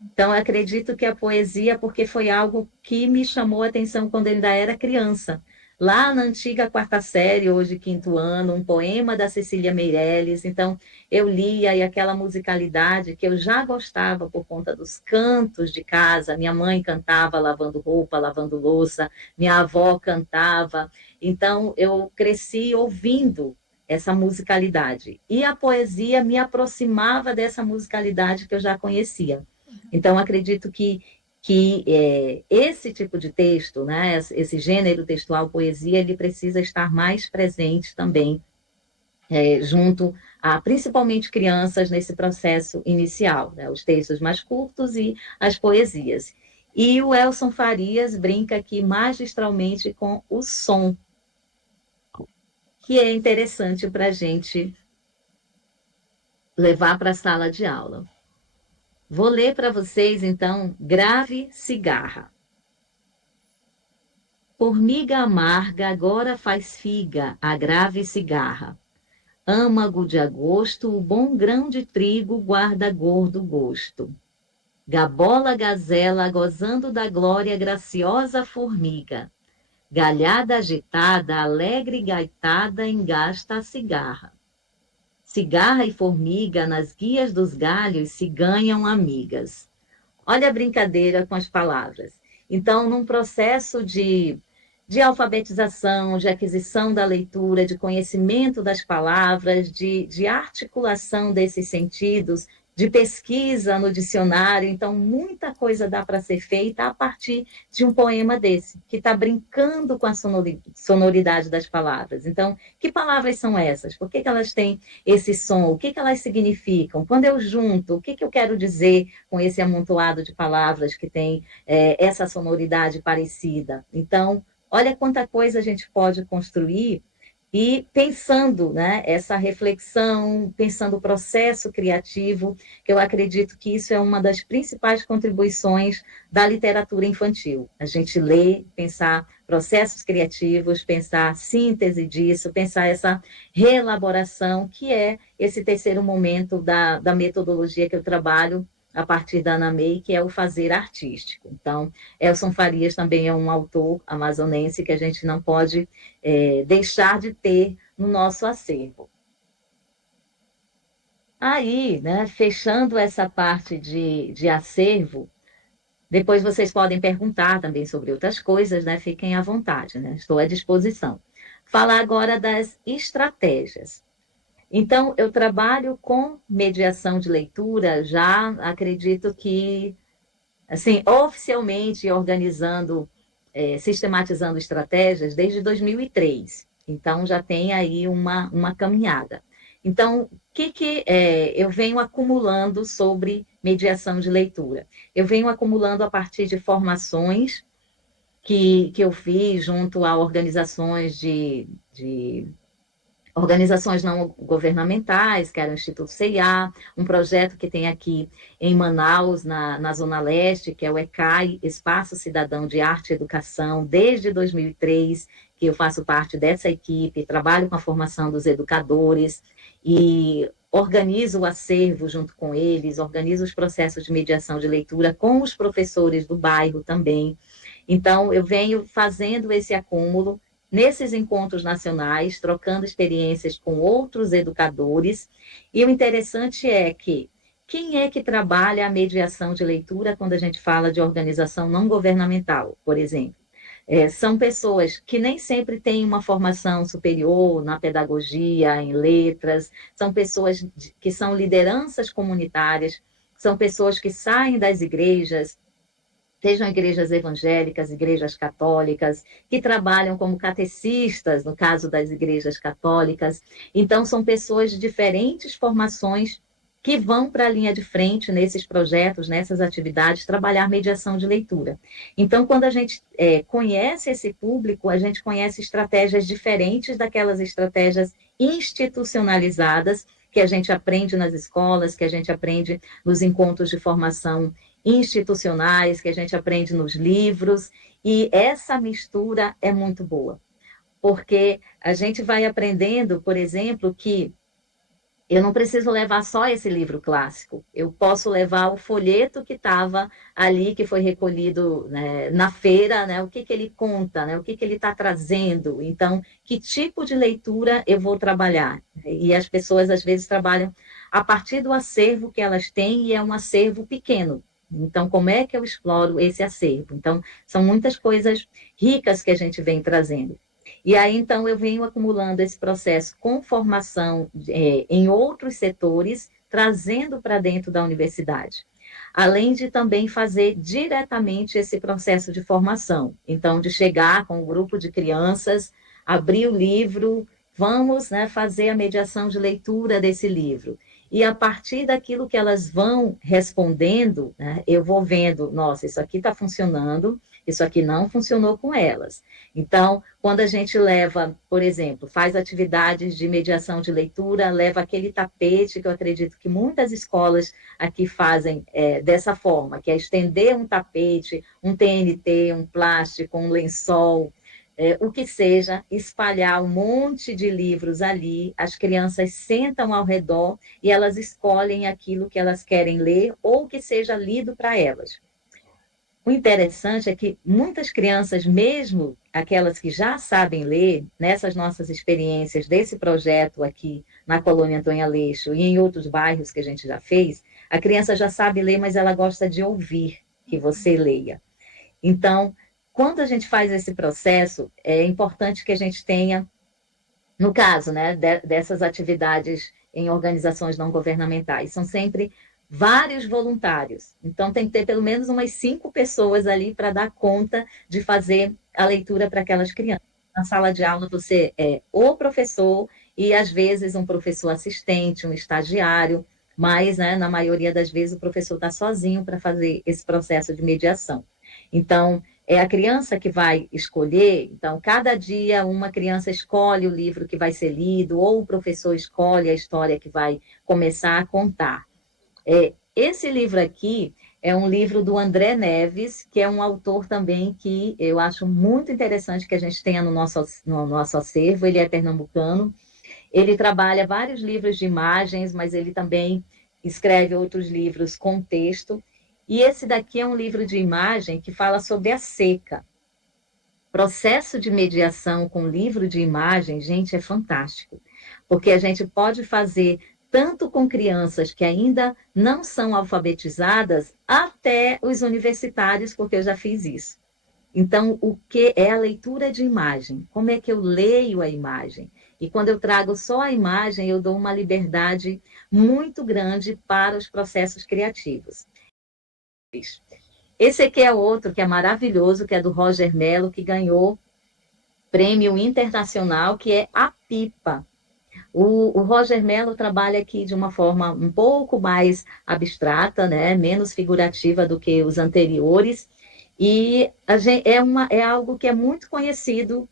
Então, eu acredito que a poesia, porque foi algo que me chamou a atenção quando eu ainda era criança. Lá na antiga quarta série, hoje quinto ano, um poema da Cecília Meirelles. Então, eu lia e aquela musicalidade que eu já gostava por conta dos cantos de casa. Minha mãe cantava lavando roupa, lavando louça, minha avó cantava. Então, eu cresci ouvindo essa musicalidade. E a poesia me aproximava dessa musicalidade que eu já conhecia. Então, acredito que esse tipo de texto, né, esse gênero textual, poesia, ele precisa estar mais presente também, junto a principalmente crianças nesse processo inicial, né, os textos mais curtos e as poesias. E o Elson Farias brinca aqui magistralmente com o som, que é interessante para a gente levar para a sala de aula. Vou ler para vocês, então, Grave Cigarra. Formiga amarga agora faz figa a grave cigarra. Âmago de agosto, o bom grão de trigo guarda gordo gosto. Gabola gazela gozando da glória graciosa formiga. Galhada agitada, alegre gaitada, engasta a cigarra. Cigarra e formiga nas guias dos galhos se ganham amigas. Olha a brincadeira com as palavras. Então, num processo de alfabetização, de aquisição da leitura, de conhecimento das palavras, de articulação desses sentidos, de pesquisa no dicionário. Então, muita coisa dá para ser feita a partir de um poema desse, que está brincando com a sonoridade das palavras. Então, que palavras são essas? Por que elas têm esse som? O que elas significam? Quando eu junto, o que eu quero dizer com esse amontoado de palavras que tem essa sonoridade parecida? Então, olha quanta coisa a gente pode construir e pensando, né, essa reflexão, pensando o processo criativo, que eu acredito que isso é uma das principais contribuições da literatura infantil. A gente lê, pensar processos criativos, pensar síntese disso, pensar essa reelaboração, que é esse terceiro momento da metodologia que eu trabalho a partir da Ana May, que é o fazer artístico. Então, Elson Farias também é um autor amazonense que a gente não pode deixar de ter no nosso acervo. Aí, né, fechando essa parte de acervo, depois vocês podem perguntar também sobre outras coisas, né? Fiquem à vontade, né? Estou à disposição. Falar agora das estratégias. Então, eu trabalho com mediação de leitura, já acredito que, assim, oficialmente organizando, sistematizando estratégias desde 2003. Então, já tem aí uma caminhada. Então, o que eu venho acumulando sobre mediação de leitura? Eu venho acumulando a partir de formações que eu fiz junto a organizações de organizações não governamentais, que era o Instituto CIA, um projeto que tem aqui em Manaus, na Zona Leste, que é o ECAI, Espaço Cidadão de Arte e Educação, desde 2003, que eu faço parte dessa equipe, trabalho com a formação dos educadores e organizo o acervo junto com eles, organizo os processos de mediação de leitura com os professores do bairro também. Então, eu venho fazendo esse acúmulo nesses encontros nacionais, trocando experiências com outros educadores. E o interessante é que quem é que trabalha a mediação de leitura quando a gente fala de organização não governamental, por exemplo? São pessoas que nem sempre têm uma formação superior na pedagogia, em letras, são pessoas que são lideranças comunitárias, são pessoas que saem das igrejas, sejam igrejas evangélicas, igrejas católicas, que trabalham como catecistas, no caso das igrejas católicas. Então, são pessoas de diferentes formações que vão para a linha de frente nesses projetos, nessas atividades, trabalhar mediação de leitura. Então, quando a gente conhece esse público, a gente conhece estratégias diferentes daquelas estratégias institucionalizadas que a gente aprende nas escolas, que a gente aprende nos encontros de formação institucionais, que a gente aprende nos livros, e essa mistura é muito boa, porque a gente vai aprendendo, por exemplo, que eu não preciso levar só esse livro clássico, eu posso levar o folheto que estava ali, que foi recolhido, né, na feira, né, o que ele conta, né, o que ele está trazendo, então, que tipo de leitura eu vou trabalhar? E as pessoas, às vezes, trabalham a partir do acervo que elas têm, e é um acervo pequeno. Então, como é que eu exploro esse acervo? Então, são muitas coisas ricas que a gente vem trazendo. E aí, então, eu venho acumulando esse processo com formação em outros setores, trazendo para dentro da universidade. Além de também fazer diretamente esse processo de formação. Então, de chegar com um grupo de crianças, abrir o livro, vamos, né, fazer a mediação de leitura desse livro. E a partir daquilo que elas vão respondendo, né, eu vou vendo, nossa, isso aqui está funcionando, isso aqui não funcionou com elas. Então, quando a gente leva, por exemplo, faz atividades de mediação de leitura, leva aquele tapete, que eu acredito que muitas escolas aqui fazem dessa forma, que é estender um tapete, um TNT, um plástico, um lençol, o que seja, espalhar um monte de livros ali, as crianças sentam ao redor e elas escolhem aquilo que elas querem ler ou que seja lido para elas. O interessante é que muitas crianças, mesmo aquelas que já sabem ler, nessas nossas experiências desse projeto aqui na Colônia Antônio Aleixo e em outros bairros que a gente já fez, a criança já sabe ler, mas ela gosta de ouvir que você leia. Então, quando a gente faz esse processo, é importante que a gente tenha, no caso, né, dessas atividades em organizações não governamentais, são sempre vários voluntários. Então, tem que ter pelo menos umas 5 pessoas ali para dar conta de fazer a leitura para aquelas crianças. Na sala de aula, você é o professor e, às vezes, um professor assistente, um estagiário, mas, né, na maioria das vezes, o professor está sozinho para fazer esse processo de mediação. Então, é a criança que vai escolher, então, cada dia uma criança escolhe o livro que vai ser lido, ou o professor escolhe a história que vai começar a contar. Esse livro aqui é um livro do André Neves, que é um autor também que eu acho muito interessante que a gente tenha no nosso acervo. Ele é pernambucano, ele trabalha vários livros de imagens, mas ele também escreve outros livros com texto. E esse daqui é um livro de imagem que fala sobre a seca. Processo de mediação com livro de imagem, gente, é fantástico, porque a gente pode fazer tanto com crianças que ainda não são alfabetizadas, até os universitários, porque eu já fiz isso. Então, o que é a leitura de imagem? Como é que eu leio a imagem? E quando eu trago só a imagem, eu dou uma liberdade muito grande para os processos criativos. Esse aqui é outro que é maravilhoso, que é do Roger Mello, que ganhou prêmio internacional, que é A Pipa. O Roger Mello trabalha aqui de uma forma um pouco mais abstrata, né? Menos figurativa do que os anteriores, e é algo que é muito conhecido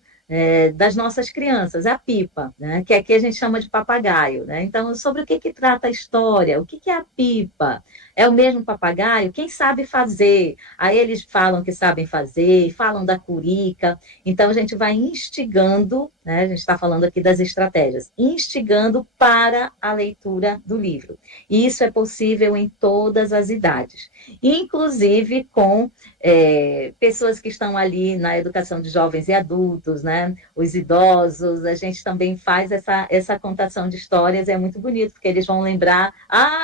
das nossas crianças, a pipa, né? Que aqui a gente chama de papagaio. Né? Então, sobre o que trata a história? O que é a pipa? É o mesmo papagaio? Quem sabe fazer? Aí eles falam que sabem fazer, falam da curica. Então, a gente vai instigando, né? A gente está falando aqui das estratégias, instigando para a leitura do livro. E isso é possível em todas as idades, inclusive com pessoas que estão ali na educação de jovens e adultos, né? Os idosos, a gente também faz essa contação de histórias, é muito bonito, porque eles vão lembrar,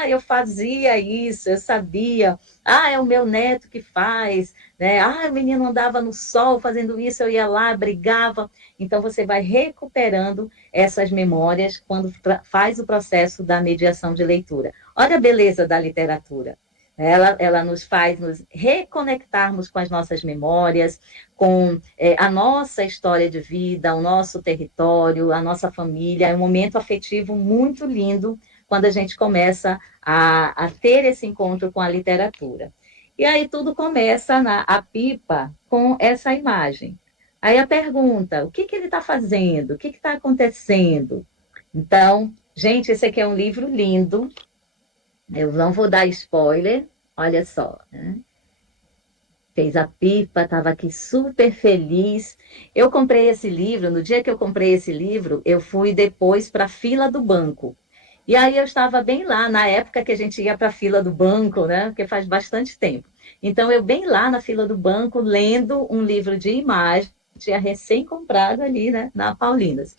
eu fazia isso, eu sabia, é o meu neto que faz, né? O menino andava no sol fazendo isso, eu ia lá, brigava. Então, você vai recuperando essas memórias quando faz o processo da mediação de leitura. Olha a beleza da literatura. Ela nos faz nos reconectarmos com as nossas memórias, com a nossa história de vida, o nosso território, a nossa família. É um momento afetivo muito lindo quando a gente começa a ter esse encontro com a literatura. E aí tudo começa a pipa com essa imagem. Aí a pergunta, o que ele está fazendo? O que está acontecendo? Então, gente, esse aqui é um livro lindo. Eu não vou dar spoiler, olha só, né? Fez a pipa, estava aqui super feliz. Eu comprei esse livro, no dia que eu comprei esse livro, eu fui depois para a fila do banco. E aí eu estava bem lá, na época que a gente ia para a fila do banco, né? Porque faz bastante tempo. Então, eu bem lá na fila do banco, lendo um livro de imagem, tinha recém comprado ali, né? Na Paulinas.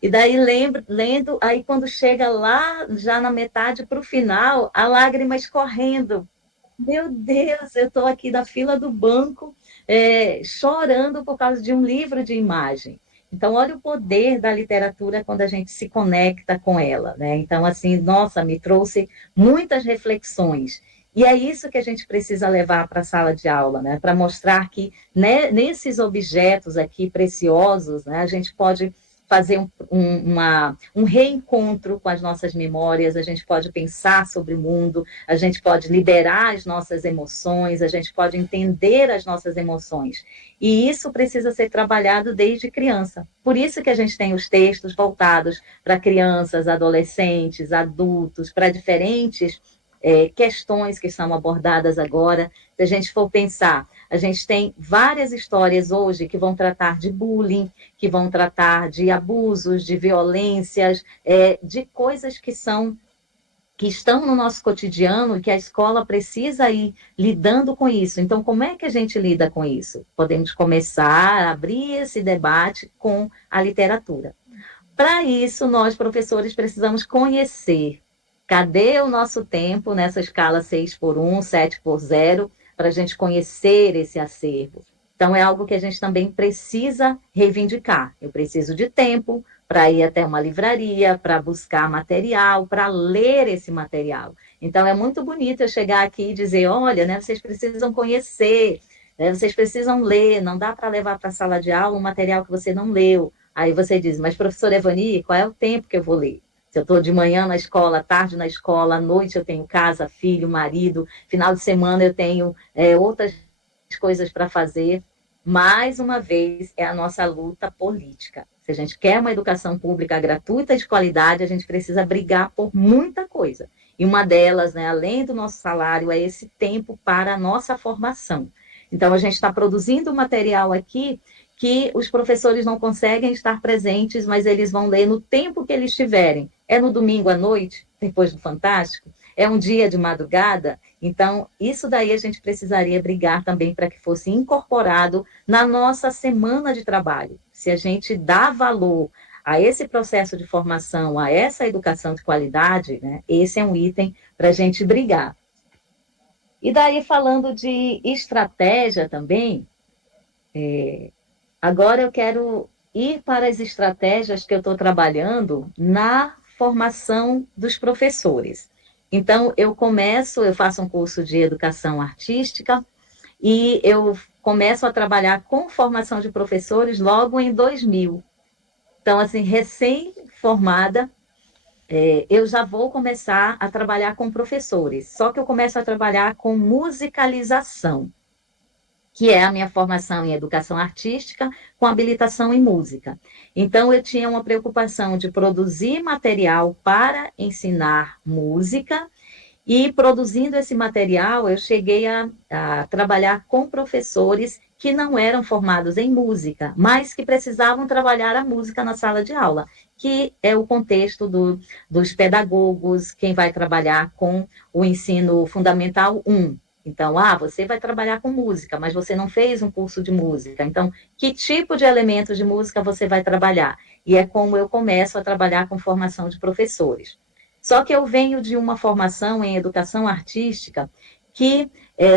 E daí lendo, aí quando chega lá, já na metade para o final, a lágrima escorrendo. Meu Deus, eu estou aqui na fila do banco, chorando por causa de um livro de imagem. Então, olha o poder da literatura quando a gente se conecta com ela, né? Então, assim, nossa, me trouxe muitas reflexões. E é isso que a gente precisa levar para a sala de aula, né? Para mostrar que, né, nesses objetos aqui preciosos, né, a gente pode fazer um reencontro com as nossas memórias, a gente pode pensar sobre o mundo, a gente pode liberar as nossas emoções, a gente pode entender as nossas emoções. E isso precisa ser trabalhado desde criança. Por isso que a gente tem os textos voltados para crianças, adolescentes, adultos, para diferentes questões que são abordadas agora. Se a gente for pensar, a gente tem várias histórias hoje que vão tratar de bullying, que vão tratar de abusos, de violências, de coisas que estão no nosso cotidiano e que a escola precisa ir lidando com isso. Então, como é que a gente lida com isso? Podemos começar a abrir esse debate com a literatura. Para isso, nós, professores, precisamos conhecer. Cadê o nosso tempo nessa escala 6x1, 7x0, para a gente conhecer esse acervo? Então, é algo que a gente também precisa reivindicar. Eu preciso de tempo para ir até uma livraria, para buscar material, para ler esse material. Então, é muito bonito eu chegar aqui e dizer, olha, né, vocês precisam conhecer, né, vocês precisam ler, não dá para levar para a sala de aula um material que você não leu. Aí você diz, mas professor Evani, qual é o tempo que eu vou ler? Se eu estou de manhã na escola, tarde na escola, à noite eu tenho casa, filho, marido, final de semana eu tenho outras coisas para fazer. Mais uma vez, é a nossa luta política. Se a gente quer uma educação pública gratuita e de qualidade, a gente precisa brigar por muita coisa. E uma delas, né, além do nosso salário, é esse tempo para a nossa formação. Então, a gente está produzindo material aqui que os professores não conseguem estar presentes, mas eles vão ler no tempo que eles tiverem. É no domingo à noite, depois do Fantástico? É um dia de madrugada? Então, isso daí a gente precisaria brigar também para que fosse incorporado na nossa semana de trabalho. Se a gente dá valor a esse processo de formação, a essa educação de qualidade, né, esse é um item para a gente brigar. E daí, falando de estratégia também, agora eu quero ir para as estratégias que eu estou trabalhando na formação dos professores. Então, eu faço um curso de educação artística e eu começo a trabalhar com formação de professores logo em 2000. Então, assim, recém-formada, eu já vou começar a trabalhar com professores, só que eu começo a trabalhar com musicalização, que é a minha formação em educação artística com habilitação em música. Então, eu tinha uma preocupação de produzir material para ensinar música, e produzindo esse material, eu cheguei a trabalhar com professores que não eram formados em música, mas que precisavam trabalhar a música na sala de aula, que é o contexto dos pedagogos, quem vai trabalhar com o ensino fundamental 1. Então, você vai trabalhar com música, mas você não fez um curso de música. Então, que tipo de elementos de música você vai trabalhar? E é como eu começo a trabalhar com formação de professores. Só que eu venho de uma formação em educação artística que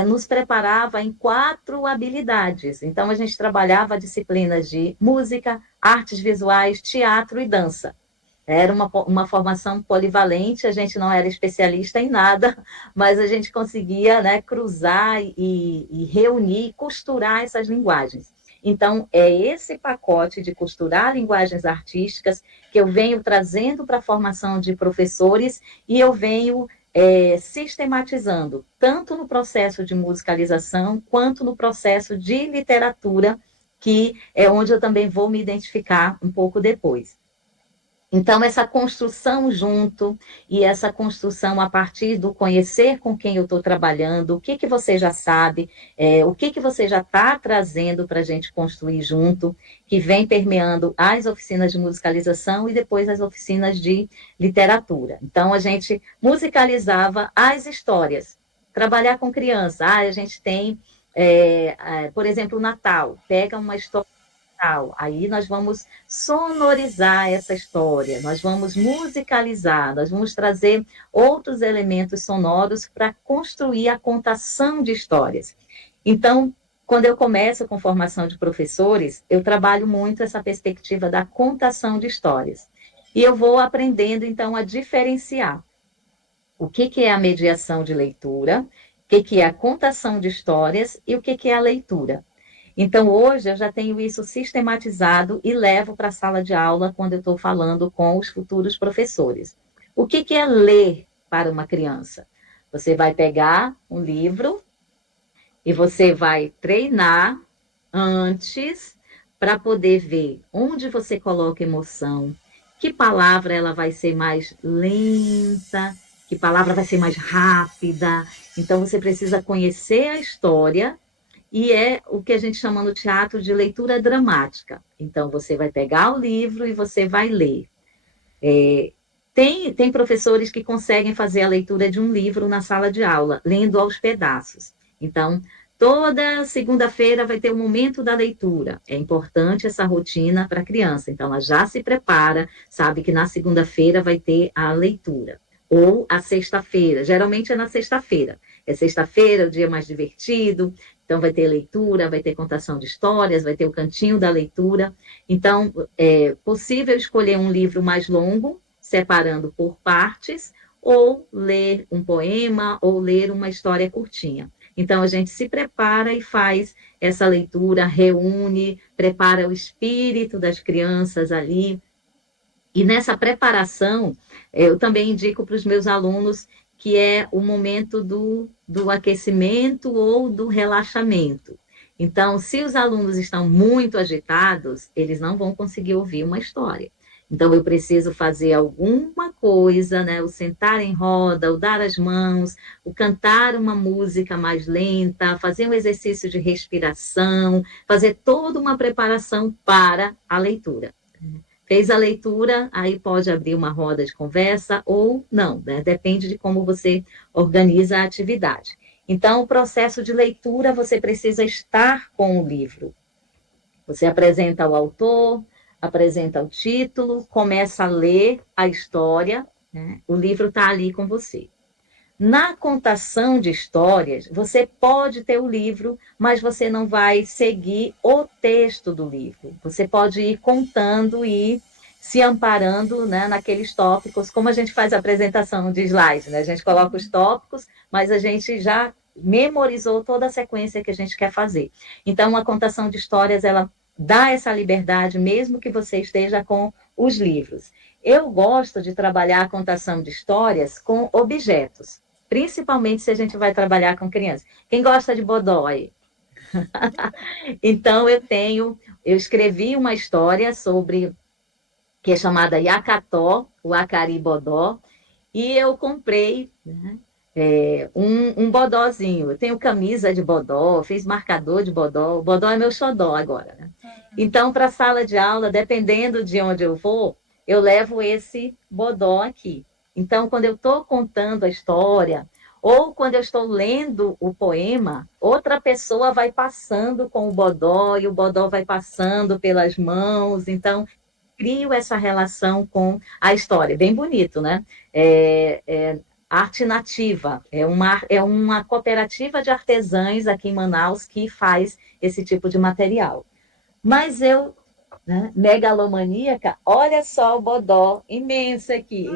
nos preparava em 4 habilidades. Então, a gente trabalhava disciplinas de música, artes visuais, teatro e dança. Era uma formação polivalente, a gente não era especialista em nada, mas a gente conseguia, né, cruzar e reunir, costurar essas linguagens. Então, é esse pacote de costurar linguagens artísticas que eu venho trazendo para a formação de professores e eu venho sistematizando, tanto no processo de musicalização, quanto no processo de literatura, que é onde eu também vou me identificar um pouco depois. Então, essa construção junto e essa construção a partir do conhecer com quem eu estou trabalhando, o que, que você já sabe, o que, que você já está trazendo para a gente construir junto, que vem permeando as oficinas de musicalização e depois as oficinas de literatura. Então, a gente musicalizava as histórias, trabalhar com criança. A gente tem, por exemplo, o Natal, pega uma história. Aí nós vamos sonorizar essa história, nós vamos musicalizar, nós vamos trazer outros elementos sonoros para construir a contação de histórias. Então, quando eu começo com formação de professores, eu trabalho muito essa perspectiva da contação de histórias. E eu vou aprendendo, então, a diferenciar o que é a mediação de leitura, o que é a contação de histórias e o que é a leitura. Então, hoje, eu já tenho isso sistematizado e levo para a sala de aula quando eu estou falando com os futuros professores. O que é ler para uma criança? Você vai pegar um livro e você vai treinar antes para poder ver onde você coloca emoção, que palavra ela vai ser mais lenta, que palavra vai ser mais rápida. Então, você precisa conhecer a história e é o que a gente chama no teatro de leitura dramática. Então, você vai pegar o livro e você vai ler. Tem professores que conseguem fazer a leitura de um livro na sala de aula, lendo aos pedaços. Então, toda segunda-feira vai ter o momento da leitura. É importante essa rotina para a criança. Então, ela já se prepara, sabe que na segunda-feira vai ter a leitura. Ou a sexta-feira, geralmente é na sexta-feira. É sexta-feira, o dia mais divertido, então vai ter leitura, vai ter contação de histórias, vai ter o cantinho da leitura. Então, é possível escolher um livro mais longo, separando por partes, ou ler um poema, ou ler uma história curtinha. Então, a gente se prepara e faz essa leitura, reúne, prepara o espírito das crianças ali. E nessa preparação, eu também indico para os meus alunos que é o momento do aquecimento ou do relaxamento. Então, se os alunos estão muito agitados, eles não vão conseguir ouvir uma história. Então, eu preciso fazer alguma coisa, né? O sentar em roda, o dar as mãos, o cantar uma música mais lenta, fazer um exercício de respiração, fazer toda uma preparação para a leitura. Fez a leitura, aí pode abrir uma roda de conversa ou não, né? Depende de como você organiza a atividade. Então, o processo de leitura, você precisa estar com o livro. Você apresenta o autor, apresenta o título, começa a ler a história, né? O livro está ali com você. Na contação de histórias, você pode ter o livro, mas você não vai seguir o texto do livro. Você pode ir contando e se amparando, né, naqueles tópicos, como a gente faz a apresentação de slide, né? A gente coloca os tópicos, mas a gente já memorizou toda a sequência que a gente quer fazer. Então, a contação de histórias, ela dá essa liberdade, mesmo que você esteja com os livros. Eu gosto de trabalhar a contação de histórias com objetos, principalmente se a gente vai trabalhar com crianças. Quem gosta de bodó aí? Então, eu escrevi uma história sobre, que é chamada Yacató, o Acaribodó, e eu comprei, né, um bodózinho. Eu tenho camisa de bodó, fiz marcador de bodó. O bodó é meu xodó agora, né? Então, para a sala de aula, dependendo de onde eu vou, eu levo esse bodó aqui. Então, quando eu estou contando a história, ou quando eu estou lendo o poema, outra pessoa vai passando com o bodó e o bodó vai passando pelas mãos. Então, crio essa relação com a história. Bem bonito, né? Arte nativa, é uma cooperativa de artesãos aqui em Manaus que faz esse tipo de material. Mas eu, né, megalomaníaca, olha só o bodó imenso aqui.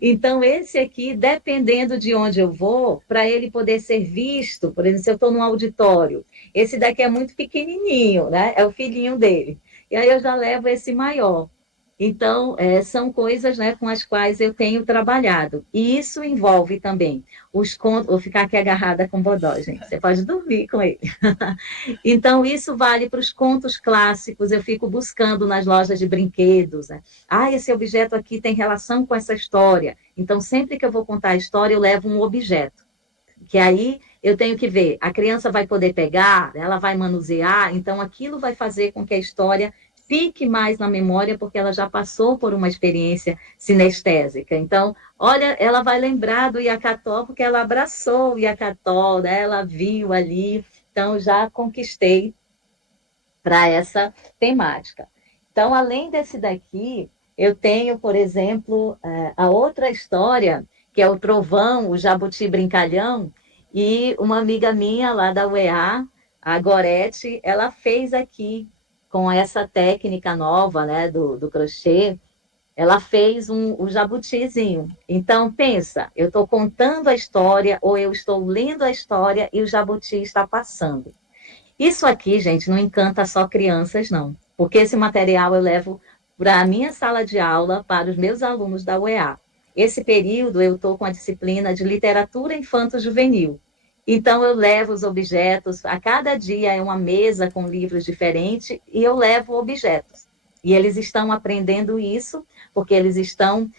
Então, esse aqui, dependendo de onde eu vou, para ele poder ser visto, por exemplo, se eu estou num auditório, esse daqui é muito pequenininho, né? É o filhinho dele. E aí eu já levo esse maior. Então, são coisas, né, com as quais eu tenho trabalhado. E isso envolve também os contos. Vou ficar aqui agarrada com o bodó, gente. Você pode dormir com ele. Então, isso vale para os contos clássicos. Eu fico buscando nas lojas de brinquedos, né? Ah, esse objeto aqui tem relação com essa história. Então, sempre que eu vou contar a história, eu levo um objeto. Que aí eu tenho que ver, a criança vai poder pegar, ela vai manusear, então aquilo vai fazer com que a história fique mais na memória, porque ela já passou por uma experiência sinestésica. Então, olha, ela vai lembrar do Iacató, porque ela abraçou o Iacató, né? Ela viu ali, então já conquistei para essa temática. Então, além desse daqui, eu tenho, por exemplo, a outra história, que é o Trovão, o Jabuti Brincalhão, e uma amiga minha lá da UEA, a Gorete, ela fez aqui, com essa técnica nova, né, do crochê, ela fez o jabutizinho. Então, pensa, eu estou contando a história, ou eu estou lendo a história, e o jabuti está passando. Isso aqui, gente, não encanta só crianças, não. Porque esse material eu levo para a minha sala de aula, para os meus alunos da UEA. Esse período eu estou com a disciplina de literatura infanto-juvenil. Então, eu levo os objetos, a cada dia é uma mesa com livros diferentes, e eu levo objetos. E eles estão aprendendo isso, porque eles estão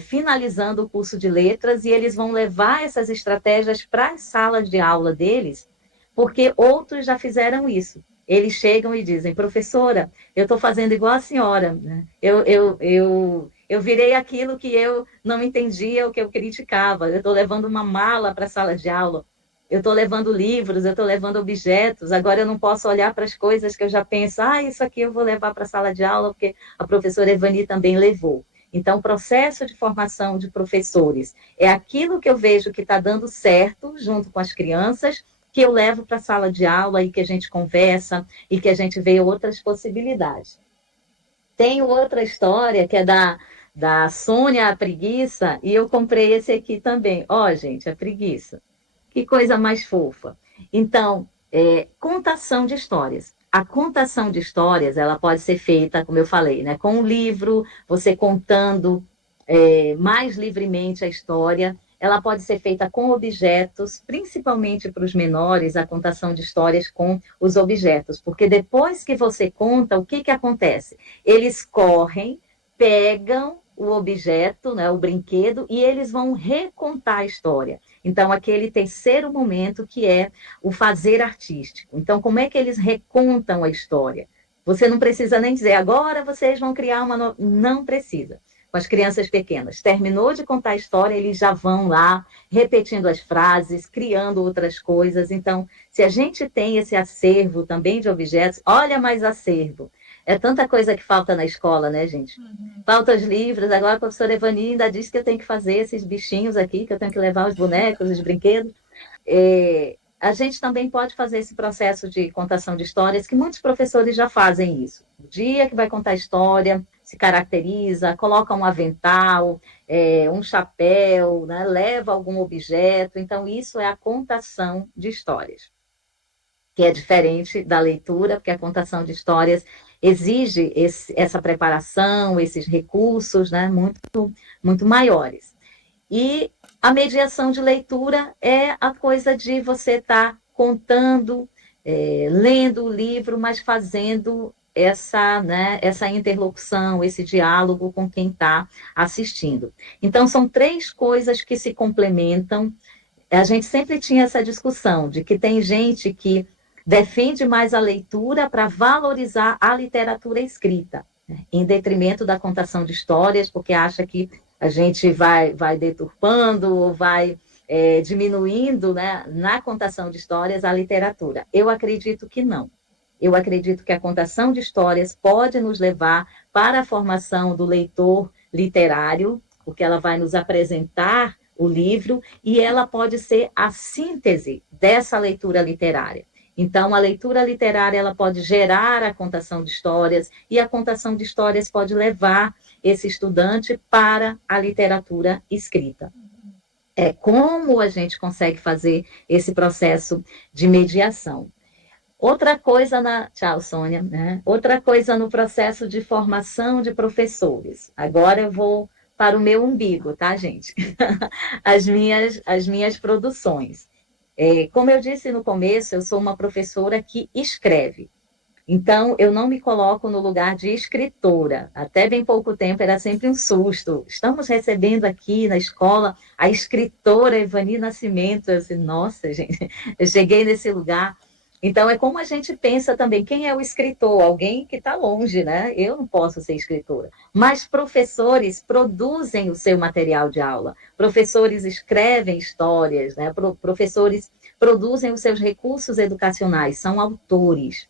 finalizando o curso de letras, e eles vão levar essas estratégias para as salas de aula deles, porque outros já fizeram isso. Eles chegam e dizem, professora, eu estou fazendo igual a senhora, né? Eu virei aquilo que eu não entendia, o que eu criticava. Eu estou levando uma mala para a sala de aula, eu estou levando livros, eu estou levando objetos, agora eu não posso olhar para as coisas que eu já penso, isso aqui eu vou levar para a sala de aula, porque a professora Evani também levou. Então, o processo de formação de professores é aquilo que eu vejo que está dando certo junto com as crianças, que eu levo para a sala de aula e que a gente conversa e que a gente vê outras possibilidades. Tem outra história que é da Sônia a Preguiça, e eu comprei esse aqui também. Ó, gente, a preguiça. Que coisa mais fofa. Então, contação de histórias. A contação de histórias, ela pode ser feita, como eu falei, né, com um livro, você contando mais livremente a história. Ela pode ser feita com objetos, principalmente para os menores, a contação de histórias com os objetos, porque depois que você conta, o que acontece? Eles correm, pegam o objeto, né, o brinquedo, e eles vão recontar a história. Então, aquele terceiro momento que é o fazer artístico. Então, como é que eles recontam a história? Você não precisa nem dizer, agora vocês vão criar uma... Não precisa. Com as crianças pequenas. Terminou de contar a história, eles já vão lá, repetindo as frases, criando outras coisas. Então, se a gente tem esse acervo também de objetos, olha mais acervo. É tanta coisa que falta na escola, né, gente? Falta os livros. Agora a professora Evani ainda disse que eu tenho que fazer esses bichinhos aqui, que eu tenho que levar os bonecos, os brinquedos. A gente também pode fazer esse processo de contação de histórias, que muitos professores já fazem isso. O dia que vai contar a história, se caracteriza, coloca um avental, um chapéu, né, leva algum objeto. Então, isso é a contação de histórias, que é diferente da leitura, porque a contação de histórias exige essa preparação, esses recursos, né, muito maiores. E a mediação de leitura é a coisa de você estar contando, lendo o livro, mas fazendo essa interlocução, esse diálogo com quem está assistindo. Então, são três coisas que se complementam. A gente sempre tinha essa discussão de que tem gente que defende mais a leitura para valorizar a literatura escrita, né, em detrimento da contação de histórias, porque acha que a gente vai deturpando ou vai diminuindo, né, na contação de histórias a literatura. Eu acredito que não. Eu acredito que a contação de histórias pode nos levar para a formação do leitor literário, porque ela vai nos apresentar o livro e ela pode ser a síntese dessa leitura literária. Então, a leitura literária ela pode gerar a contação de histórias e a contação de histórias pode levar esse estudante para a literatura escrita. É como a gente consegue fazer esse processo de mediação. Outra coisa Tchau, Sônia. Né? Outra coisa no processo de formação de professores. Agora eu vou para o meu umbigo, tá, gente? As minhas produções. Como eu disse no começo, eu sou uma professora que escreve. Então, eu não me coloco no lugar de escritora. Até bem pouco tempo era sempre um susto. Estamos recebendo aqui na escola a escritora Evani Nascimento. Eu disse, nossa, gente, eu cheguei nesse lugar. Então, é como a gente pensa também, quem é o escritor? Alguém que está longe, né? Eu não posso ser escritora. Mas professores produzem o seu material de aula. Professores escrevem histórias, né? Professores produzem os seus recursos educacionais, são autores.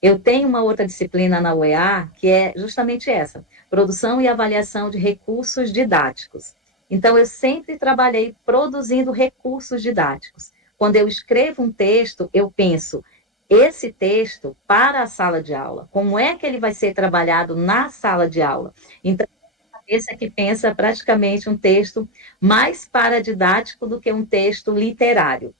Eu tenho uma outra disciplina na UEA, que é justamente essa, produção e avaliação de recursos didáticos. Então, eu sempre trabalhei produzindo recursos didáticos. Quando eu escrevo um texto, eu penso, esse texto para a sala de aula, como é que ele vai ser trabalhado na sala de aula? Então, a cabeça que pensa praticamente um texto mais paradidático do que um texto literário.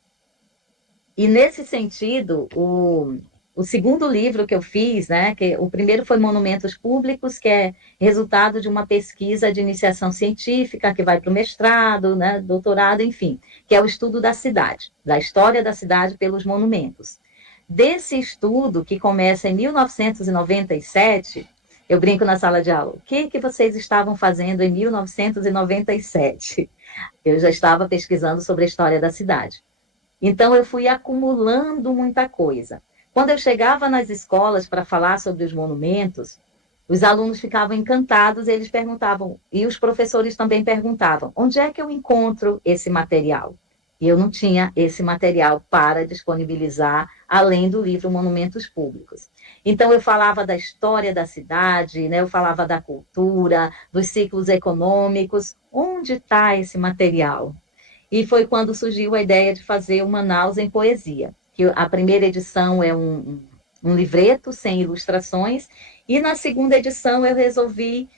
E, nesse sentido, o segundo livro que eu fiz, né, que o primeiro foi Monumentos Públicos, que é resultado de uma pesquisa de iniciação científica, que vai para o mestrado, né, doutorado, enfim, que é o estudo da cidade, da história da cidade pelos monumentos. Desse estudo, que começa em 1997, eu brinco na sala de aula, o que vocês estavam fazendo em 1997? Eu já estava pesquisando sobre a história da cidade. Então, eu fui acumulando muita coisa. Quando eu chegava nas escolas para falar sobre os monumentos, os alunos ficavam encantados, eles perguntavam, e os professores também perguntavam, onde é que eu encontro esse material? E eu não tinha esse material para disponibilizar, além do livro Monumentos Públicos. Então, eu falava da história da cidade, né? Eu falava da cultura, dos ciclos econômicos. Onde está esse material? E foi quando surgiu a ideia de fazer o Manaus em Poesia, que a primeira edição é um livreto sem ilustrações, e na segunda edição eu resolvi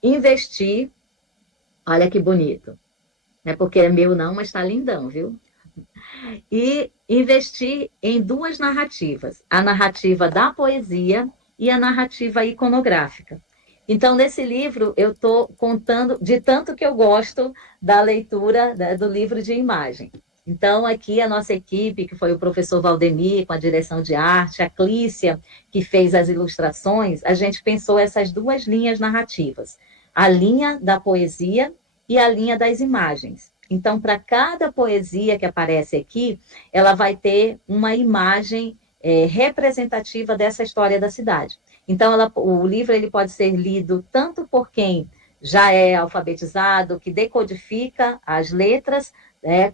investir Olha que bonito. Não é porque é meu não, mas está lindão, viu? E investir em duas narrativas, a narrativa da poesia e a narrativa iconográfica. Então, nesse livro, eu estou contando de tanto que eu gosto da leitura, né, do livro de imagem. Então, aqui a nossa equipe, que foi o professor Valdemir, com a direção de arte, a Clícia, que fez as ilustrações, a gente pensou essas duas linhas narrativas, a linha da poesia e a linha das imagens. Então, para cada poesia que aparece aqui, ela vai ter uma imagem representativa dessa história da cidade. Então, o livro ele pode ser lido tanto por quem já é alfabetizado, que decodifica as letras,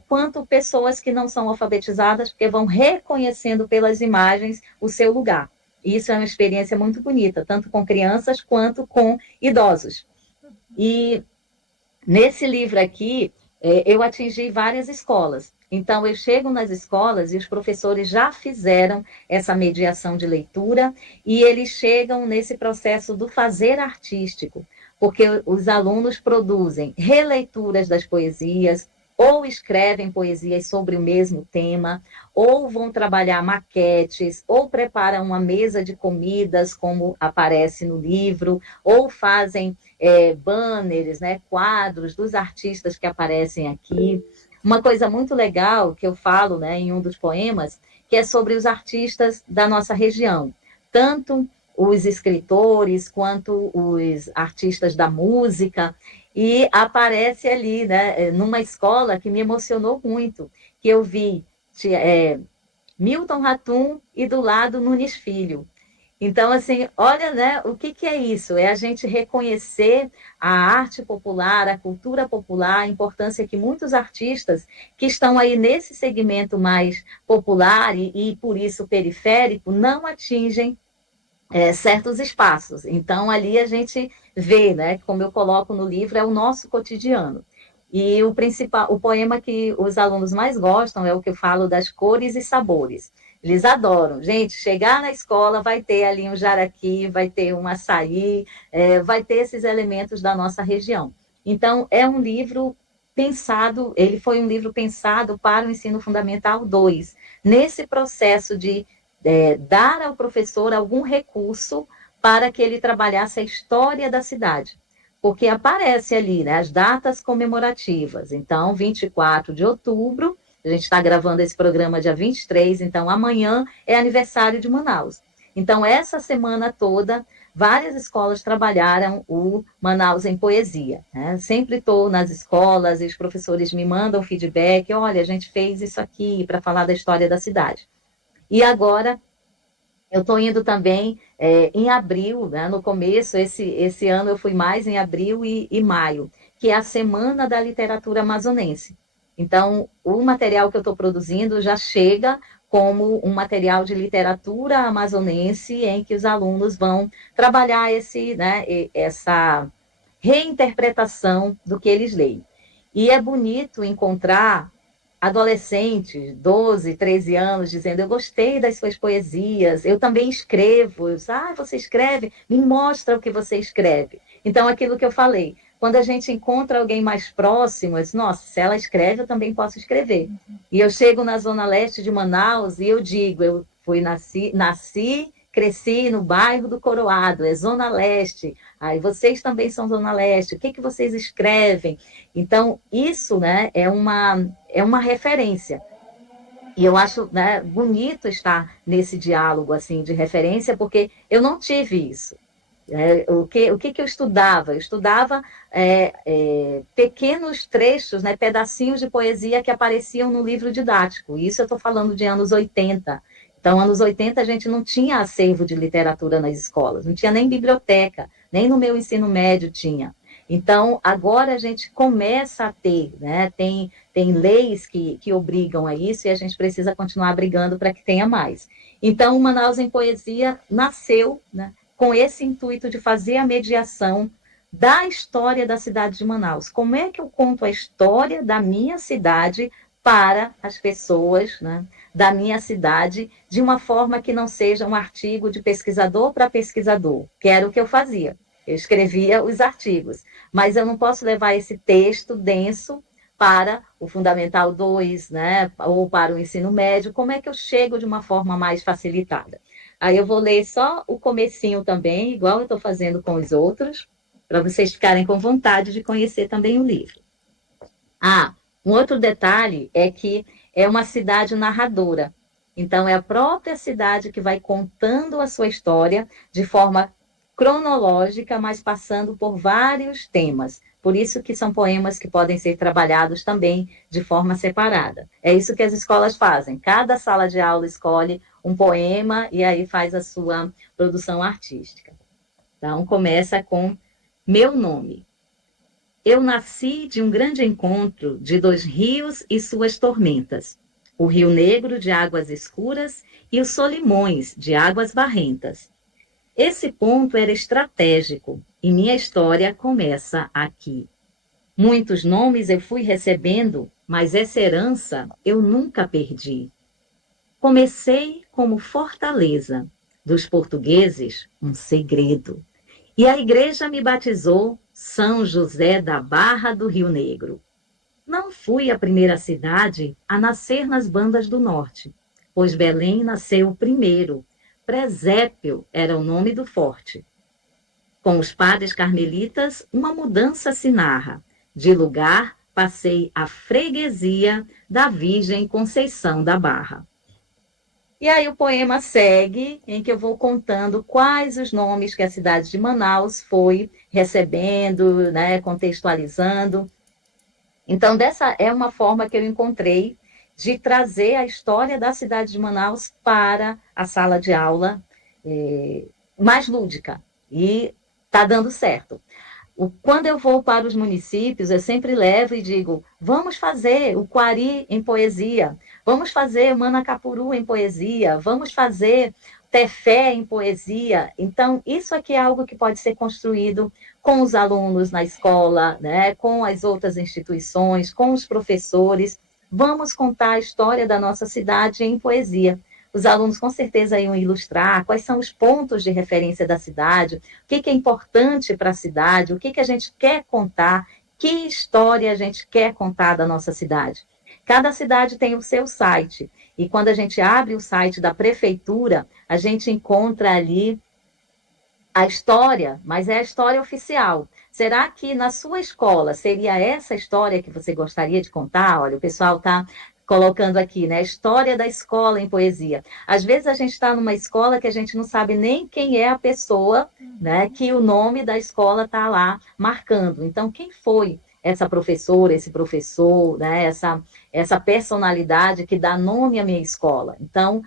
quanto pessoas que não são alfabetizadas, porque vão reconhecendo pelas imagens o seu lugar. Isso é uma experiência muito bonita, tanto com crianças quanto com idosos. E nesse livro aqui, eu atingi várias escolas. Então, eu chego nas escolas e os professores já fizeram essa mediação de leitura e eles chegam nesse processo do fazer artístico, porque os alunos produzem releituras das poesias, ou escrevem poesias sobre o mesmo tema, ou vão trabalhar maquetes, ou preparam uma mesa de comidas, como aparece no livro, ou fazem banners, né, quadros dos artistas que aparecem aqui. Uma coisa muito legal que eu falo, né, em um dos poemas, que é sobre os artistas da nossa região, tanto os escritores quanto os artistas da música, e aparece ali, né, numa escola que me emocionou muito, que eu vi Milton Ratum e do lado Nunes Filho. Então, assim, olha, né, o que é isso? É a gente reconhecer a arte popular, a cultura popular, a importância que muitos artistas que estão aí nesse segmento mais popular e por isso periférico, não atingem certos espaços. Então, ali a gente vê, né, como eu coloco no livro, é o nosso cotidiano. E o principal, o poema que os alunos mais gostam é o que eu falo das cores e sabores. Eles adoram. Gente, chegar na escola vai ter ali um jaraqui, vai ter um açaí, vai ter esses elementos da nossa região. Então, é um livro pensado, ele foi um livro pensado para o ensino fundamental 2, nesse processo de dar ao professor algum recurso para que ele trabalhasse a história da cidade. Porque aparece ali, né, as datas comemorativas. Então, 24 de outubro, a gente está gravando esse programa dia 23, então amanhã é aniversário de Manaus. Então, essa semana toda, várias escolas trabalharam o Manaus em Poesia. Né? Sempre estou nas escolas e os professores me mandam feedback, olha, a gente fez isso aqui para falar da história da cidade. E agora eu estou indo também em abril, né? No começo, esse ano eu fui mais em abril e maio, que é a Semana da Literatura Amazonense. Então, o material que eu estou produzindo já chega como um material de literatura amazonense, em que os alunos vão trabalhar essa reinterpretação do que eles leem. E é bonito encontrar adolescentes, 12, 13 anos, dizendo: eu gostei das suas poesias, eu também escrevo. Você escreve? Me mostra o que você escreve. Então, aquilo que eu falei, quando a gente encontra alguém mais próximo, eu digo, nossa, se ela escreve, eu também posso escrever. E eu chego na zona leste de Manaus e eu digo, nasci, cresci no bairro do Coroado, é zona leste. Aí vocês também são zona leste. O que vocês escrevem? Então, isso, né, é uma referência. E eu acho, né, bonito estar nesse diálogo assim de referência, porque eu não tive isso. O que eu estudava? Eu estudava pequenos trechos, né, pedacinhos de poesia que apareciam no livro didático. Isso eu estou falando de anos 80. Então, anos 80 a gente não tinha acervo de literatura nas escolas, não tinha nem biblioteca, nem no meu ensino médio tinha. Então, agora a gente começa a ter, né? Tem leis que obrigam a isso e a gente precisa continuar brigando para que tenha mais. Então, o Manaus em Poesia nasceu, né, com esse intuito de fazer a mediação da história da cidade de Manaus. Como é que eu conto a história da minha cidade para as pessoas, né, da minha cidade de uma forma que não seja um artigo de pesquisador para pesquisador, que era o que eu fazia. eu escrevia os artigos, mas eu não posso levar esse texto denso para o Fundamental 2, né, ou para o ensino médio. Como é que eu chego de uma forma mais facilitada? Aí eu vou ler só o comecinho também, igual eu estou fazendo com os outros, para vocês ficarem com vontade de conhecer também o livro. Ah, um outro detalhe é que é uma cidade narradora. Então, é a própria cidade que vai contando a sua história de forma cronológica, mas passando por vários temas. Por isso que são poemas que podem ser trabalhados também de forma separada. É isso que as escolas fazem. Cada sala de aula escolhe um poema e aí faz a sua produção artística. Então, começa com Meu Nome. Eu nasci de um grande encontro de dois rios e suas tormentas. O Rio Negro, de águas escuras, e o Solimões, de águas barrentas. Esse ponto era estratégico, e minha história começa aqui. Muitos nomes eu fui recebendo, mas essa herança eu nunca perdi. Comecei como Fortaleza, dos portugueses, um segredo. E a igreja me batizou São José da Barra do Rio Negro. Não fui a primeira cidade a nascer nas bandas do norte, pois Belém nasceu primeiro. Presépio era o nome do forte. Com os padres carmelitas, uma mudança se narra. De lugar, passei à freguesia da Virgem Conceição da Barra. E aí o poema segue, em que eu vou contando quais os nomes que a cidade de Manaus foi recebendo, né, contextualizando. Então, dessa é uma forma que eu encontrei de trazer a história da cidade de Manaus para a sala de aula mais lúdica. E está dando certo. Quando eu vou para os municípios, eu sempre levo e digo: vamos fazer o Quari em poesia, vamos fazer Manacapuru em poesia, vamos fazer Tefé em poesia. Então, isso aqui é algo que pode ser construído com os alunos na escola, né, com as outras instituições, com os professores. Vamos contar a história da nossa cidade em poesia. Os alunos com certeza iam ilustrar quais são os pontos de referência da cidade, o que é importante para a cidade, o que a gente quer contar, que história a gente quer contar da nossa cidade. Cada cidade tem o seu site, e quando a gente abre o site da prefeitura, a gente encontra ali a história, mas é a história oficial. Será que na sua escola seria essa história que você gostaria de contar? Olha, o pessoal está colocando aqui, né? História da escola em poesia. Às vezes a gente está numa escola que a gente não sabe nem quem é a pessoa, né? Que o nome da escola está lá marcando. Então, quem foi essa professora, esse professor, né? Essa personalidade que dá nome à minha escola? Então,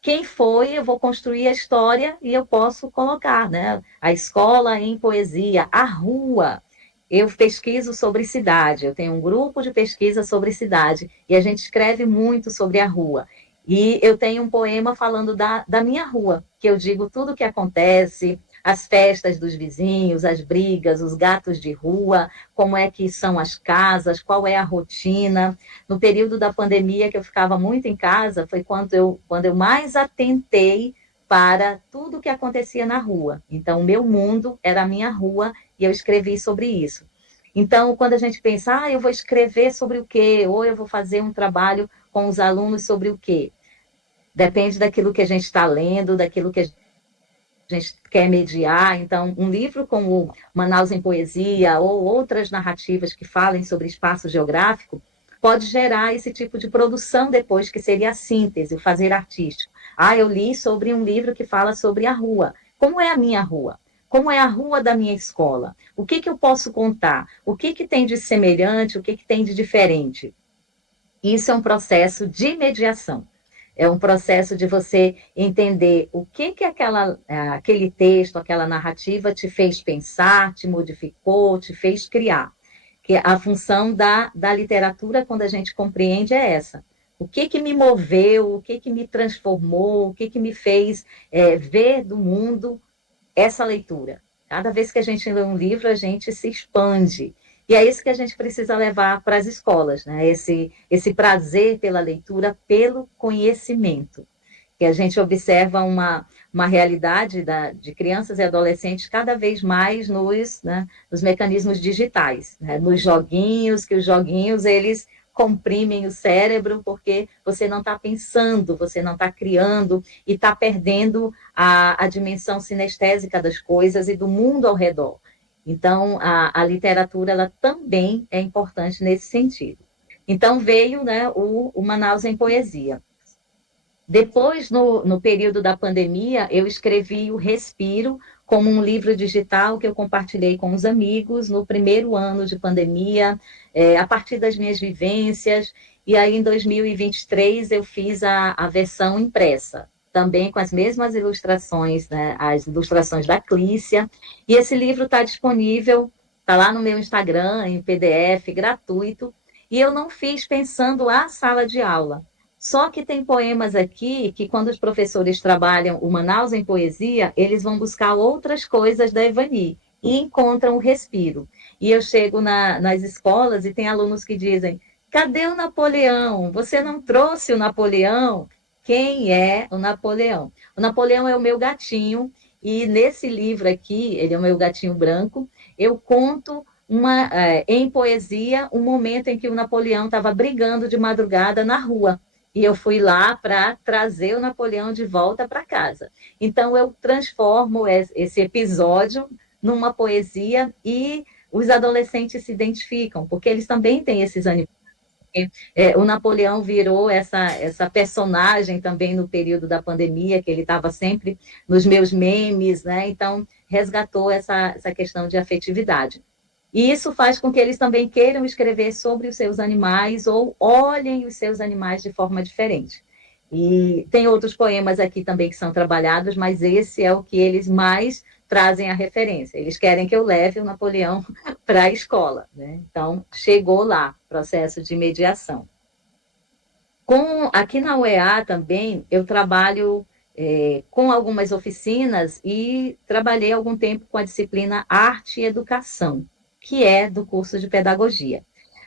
quem foi, eu vou construir a história e eu posso colocar, né? A escola em poesia, a rua. Eu pesquiso sobre cidade, eu tenho um grupo de pesquisa sobre cidade e a gente escreve muito sobre a rua. E eu tenho um poema falando da minha rua, que eu digo tudo o que acontece, as festas dos vizinhos, as brigas, os gatos de rua, como é que são as casas, qual é a rotina. No período da pandemia, que eu ficava muito em casa, foi quando eu mais atentei para tudo o que acontecia na rua. Então, o meu mundo era a minha rua e eu escrevi sobre isso. Então, quando a gente pensa, eu vou escrever sobre o quê? Ou eu vou fazer um trabalho com os alunos sobre o quê? Depende daquilo que a gente está lendo, daquilo que a gente quer mediar. Então, um livro como Manaus em Poesia ou outras narrativas que falem sobre espaço geográfico pode gerar esse tipo de produção depois, que seria a síntese, o fazer artístico. Eu li sobre um livro que fala sobre a rua. Como é a minha rua? Como é a rua da minha escola? O que eu posso contar? O que tem de semelhante? O que tem de diferente? Isso é um processo de mediação. É um processo de você entender o que aquele texto, aquela narrativa te fez pensar, te modificou, te fez criar. Que a função da literatura, quando a gente compreende, é essa. O que me moveu, o que me transformou, o que me fez ver do mundo essa leitura. Cada vez que a gente lê um livro, a gente se expande. E é isso que a gente precisa levar para as escolas, né? Esse prazer pela leitura, pelo conhecimento. que a gente observa uma realidade de crianças e adolescentes cada vez mais nos mecanismos digitais, né? Nos joguinhos, que os joguinhos, eles comprimem o cérebro, porque você não está pensando, você não está criando, e está perdendo a dimensão sinestésica das coisas e do mundo ao redor. Então, a literatura, ela também é importante nesse sentido. Então, veio, né, o Manaus em Poesia. Depois, no período da pandemia, eu escrevi o Respiro como um livro digital que eu compartilhei com os amigos no primeiro ano de pandemia, a partir das minhas vivências. E aí, em 2023, eu fiz a versão impressa, também com as mesmas ilustrações, né, as ilustrações da Clícia. E esse livro está disponível, está lá no meu Instagram, em PDF, gratuito. E eu não fiz pensando a sala de aula. Só que tem poemas aqui que, quando os professores trabalham o Manaus em Poesia, eles vão buscar outras coisas da Evani e encontram o respiro. E eu chego nas escolas e tem alunos que dizem: cadê o Napoleão? Você não trouxe o Napoleão? Quem é o Napoleão? O Napoleão é o meu gatinho, e nesse livro aqui, ele é o meu gatinho branco, eu conto em poesia um momento em que o Napoleão estava brigando de madrugada na rua. E eu fui lá para trazer o Napoleão de volta para casa. Então, eu transformo esse episódio numa poesia e os adolescentes se identificam, porque eles também têm esses animais. O Napoleão virou essa personagem também no período da pandemia, que ele estava sempre nos meus memes, né? Então, resgatou essa questão de afetividade. E isso faz com que eles também queiram escrever sobre os seus animais ou olhem os seus animais de forma diferente. E tem outros poemas aqui também que são trabalhados, mas esse é o que eles mais trazem a referência. Eles querem que eu leve o Napoleão para a escola, né? Então, chegou lá, processo de mediação. Aqui na UEA também, eu trabalho com algumas oficinas e trabalhei algum tempo com a disciplina Arte e Educação, que é do curso de Pedagogia.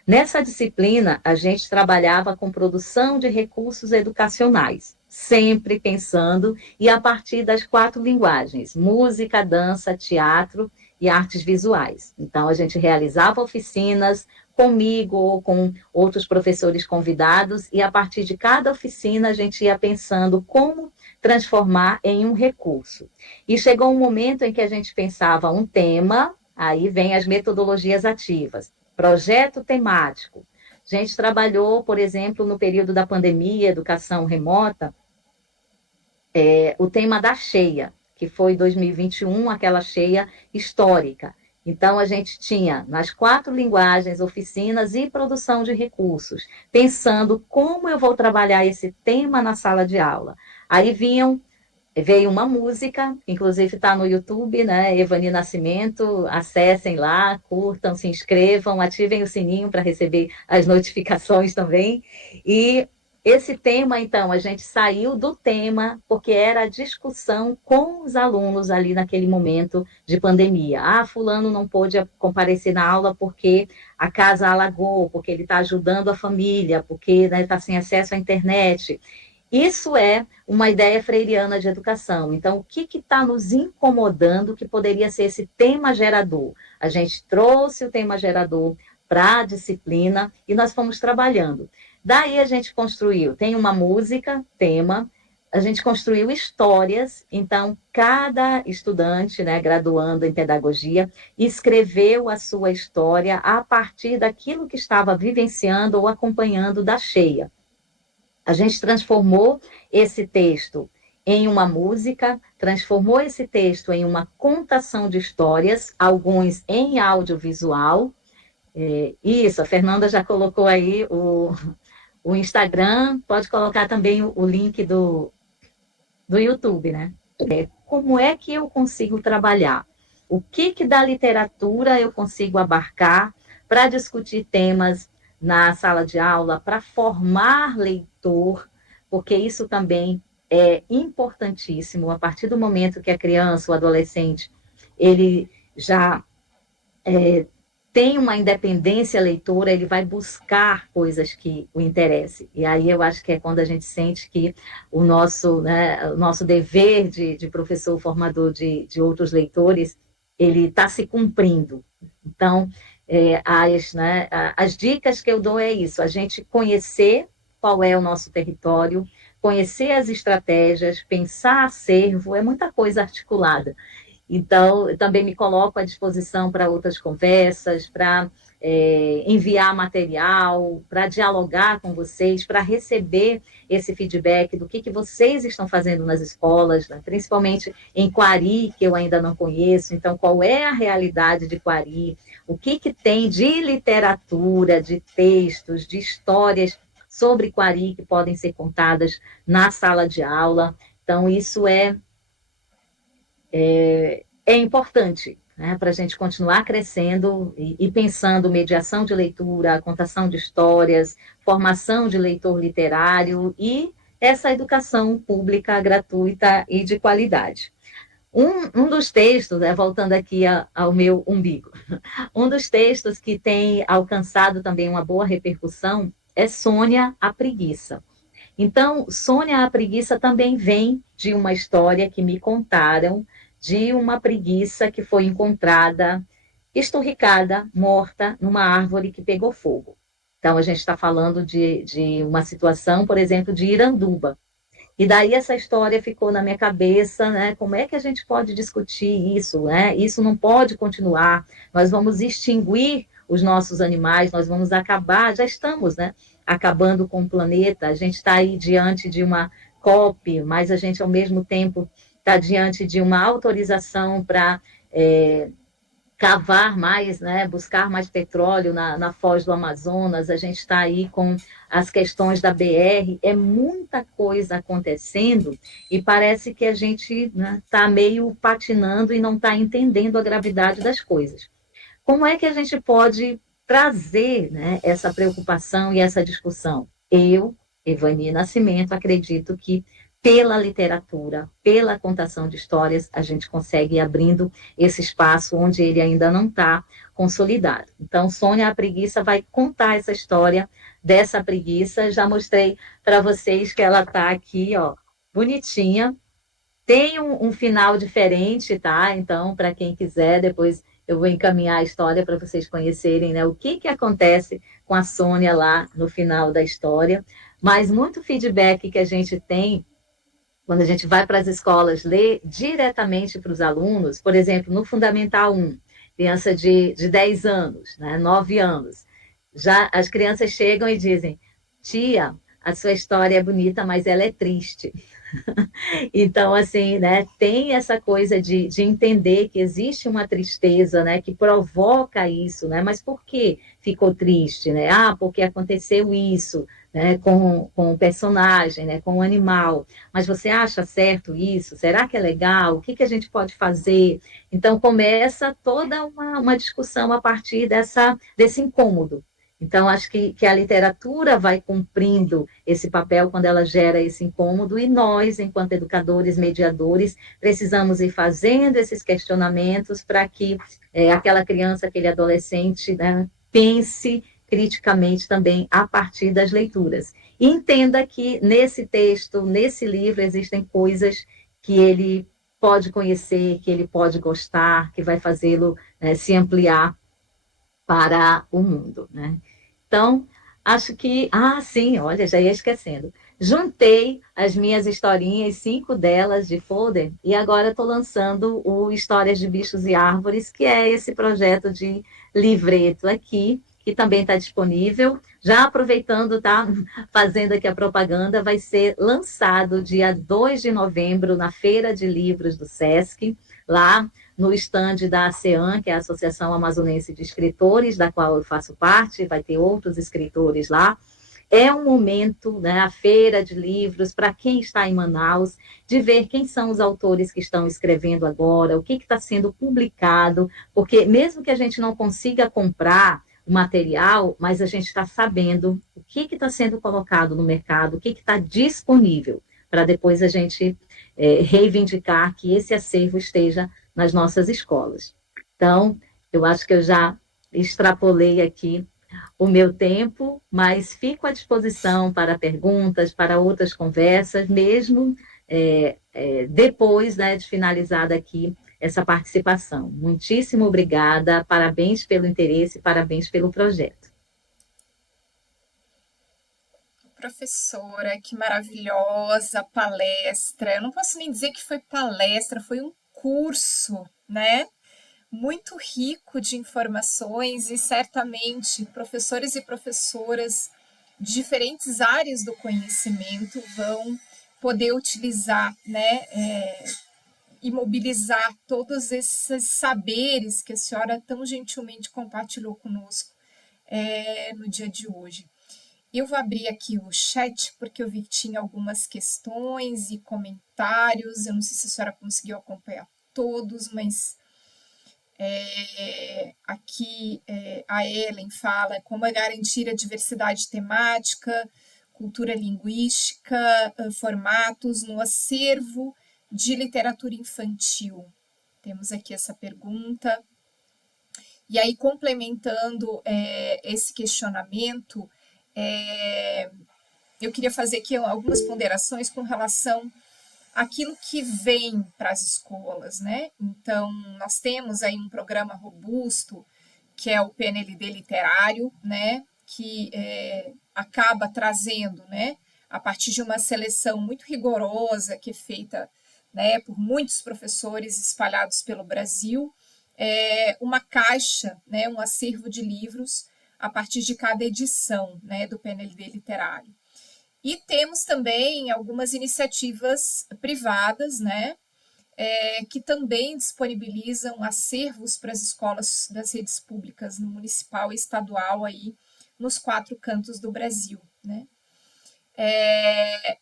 Nessa disciplina, a gente trabalhava com produção de recursos educacionais, sempre pensando e a partir das 4 linguagens: música, dança, teatro e artes visuais. Então, a gente realizava oficinas comigo ou com outros professores convidados, e a partir de cada oficina a gente ia pensando como transformar em um recurso. E chegou um momento em que a gente pensava um tema, aí vem as metodologias ativas, projeto temático. A gente trabalhou, por exemplo, no período da pandemia, educação remota, o tema da cheia, que foi 2021, aquela cheia histórica. Então, a gente tinha nas 4 linguagens, oficinas e produção de recursos, pensando como eu vou trabalhar esse tema na sala de aula. Aí veio uma música, inclusive está no YouTube, né? Evani Nascimento, acessem lá, curtam, se inscrevam, ativem o sininho para receber as notificações também. E esse tema, então, a gente saiu do tema porque era a discussão com os alunos ali naquele momento de pandemia. Ah, fulano não pôde comparecer na aula porque a casa alagou, porque ele está ajudando a família, porque está sem acesso à internet. Isso é uma ideia freiriana de educação. Então, o que está nos incomodando que poderia ser esse tema gerador? A gente trouxe o tema gerador para a disciplina e nós fomos trabalhando. Daí a gente construiu, tem uma música, tema, a gente construiu histórias, então cada estudante, né, graduando em pedagogia, escreveu a sua história a partir daquilo que estava vivenciando ou acompanhando da cheia. A gente transformou esse texto em uma música, transformou esse texto em uma contação de histórias, alguns em audiovisual. Isso, a Fernanda já colocou aí o Instagram, pode colocar também o link do YouTube, né? Como é que eu consigo trabalhar? O que da literatura eu consigo abarcar para discutir temas na sala de aula, para formar leitor, porque isso também é importantíssimo. A partir do momento que a criança, o adolescente, ele já tem uma independência leitora, ele vai buscar coisas que o interessem. E aí eu acho que é quando a gente sente que o nosso dever de professor formador de outros leitores, ele está se cumprindo. Então, as dicas que eu dou é isso, a gente conhecer qual é o nosso território, conhecer as estratégias, pensar acervo, é muita coisa articulada. Então, eu também me coloco à disposição para outras conversas, para enviar material, para dialogar com vocês, para receber esse feedback do que vocês estão fazendo nas escolas, né? Principalmente em Quari, que eu ainda não conheço. Então, qual é a realidade de Quari? O que tem de literatura, de textos, de histórias sobre Quari que podem ser contadas na sala de aula? Então, isso é importante, né, para a gente continuar crescendo e pensando mediação de leitura, contação de histórias, formação de leitor literário e essa educação pública gratuita e de qualidade. Um dos textos, voltando aqui ao meu umbigo, um dos textos que tem alcançado também uma boa repercussão é Sônia, a Preguiça. Então, Sônia, a Preguiça também vem de uma história que me contaram de uma preguiça que foi encontrada esturricada, morta, numa árvore que pegou fogo. Então, a gente está falando de uma situação, por exemplo, de Iranduba. E daí essa história ficou na minha cabeça, né? Como é que a gente pode discutir isso, né? Isso não pode continuar. Nós vamos extinguir os nossos animais, nós vamos acabar, já estamos, né? Acabando com o planeta. A gente está aí diante de uma COP, mas a gente, ao mesmo tempo, está diante de uma autorização para cavar mais, né, buscar mais petróleo na foz do Amazonas, a gente está aí com as questões da BR, é muita coisa acontecendo e parece que a gente está meio patinando e não está entendendo a gravidade das coisas. Como é que a gente pode trazer, né, essa preocupação e essa discussão? Eu, Evani Nascimento, acredito que pela literatura, pela contação de histórias, a gente consegue ir abrindo esse espaço onde ele ainda não está consolidado. Então, Sônia, a Preguiça, vai contar essa história dessa preguiça. Já mostrei para vocês que ela está aqui, ó, bonitinha. Tem um final diferente, tá? Então, para quem quiser, depois eu vou encaminhar a história para vocês conhecerem, né? O que acontece com a Sônia lá no final da história. Mas muito feedback que a gente tem quando a gente vai para as escolas ler diretamente para os alunos, por exemplo, no Fundamental 1, criança de 10 anos, né, 9 anos, já as crianças chegam e dizem, tia, a sua história é bonita, mas ela é triste. Então, assim, né, tem essa coisa de entender que existe uma tristeza, né, que provoca isso, né, mas por que ficou triste, né? Ah, porque aconteceu isso, né, com o personagem, né, com o animal. Mas você acha certo isso? Será que é legal? O que a gente pode fazer? Então, começa toda uma discussão a partir desse incômodo. Então, acho que a literatura vai cumprindo esse papel quando ela gera esse incômodo, e nós, enquanto educadores, mediadores, precisamos ir fazendo esses questionamentos para que aquela criança, aquele adolescente, né, pense criticamente também a partir das leituras. E entenda que nesse texto, nesse livro, existem coisas que ele pode conhecer, que ele pode gostar, que vai fazê-lo se ampliar para o mundo, né? Então, acho que... Ah, sim, olha, já ia esquecendo. Juntei as minhas historinhas, 5 delas de folder, e agora estou lançando o Histórias de Bichos e Árvores, que é esse projeto de livreto aqui, que também está disponível. Já aproveitando, tá? Fazendo aqui a propaganda, vai ser lançado dia 2 de novembro na Feira de Livros do Sesc, lá no estande da ASEAN, que é a Associação Amazonense de Escritores, da qual eu faço parte, vai ter outros escritores lá. É um momento, né, a feira de livros, para quem está em Manaus, de ver quem são os autores que estão escrevendo agora, o que está sendo publicado, porque mesmo que a gente não consiga comprar o material, mas a gente está sabendo o que está sendo colocado no mercado, o que está disponível, para depois a gente reivindicar que esse acervo esteja nas nossas escolas. Então, eu acho que eu já extrapolei aqui o meu tempo, mas fico à disposição para perguntas, para outras conversas, mesmo depois, né, de finalizada aqui essa participação. Muitíssimo obrigada, parabéns pelo interesse, parabéns pelo projeto. Professora, que maravilhosa palestra. Eu não posso nem dizer que foi palestra, foi um curso, né? Muito rico de informações e certamente professores e professoras de diferentes áreas do conhecimento vão poder utilizar, né, e mobilizar todos esses saberes que a senhora tão gentilmente compartilhou conosco no dia de hoje. Eu vou abrir aqui o chat, porque eu vi que tinha algumas questões e comentários. Eu não sei se a senhora conseguiu acompanhar todos, mas aqui a Ellen fala como é garantir a diversidade temática, cultura linguística, formatos no acervo de literatura infantil. Temos aqui essa pergunta. E aí, complementando esse questionamento, eu queria fazer aqui algumas ponderações com relação àquilo que vem para as escolas, né? Então, nós temos aí um programa robusto, que é o PNLD literário, né? Que acaba trazendo, né? A partir de uma seleção muito rigorosa que é feita, né, por muitos professores espalhados pelo Brasil, uma caixa, né, um acervo de livros a partir de cada edição, né, do PNLD literário. E temos também algumas iniciativas privadas, né, que também disponibilizam acervos para as escolas das redes públicas no municipal e estadual aí nos 4 cantos do Brasil, né?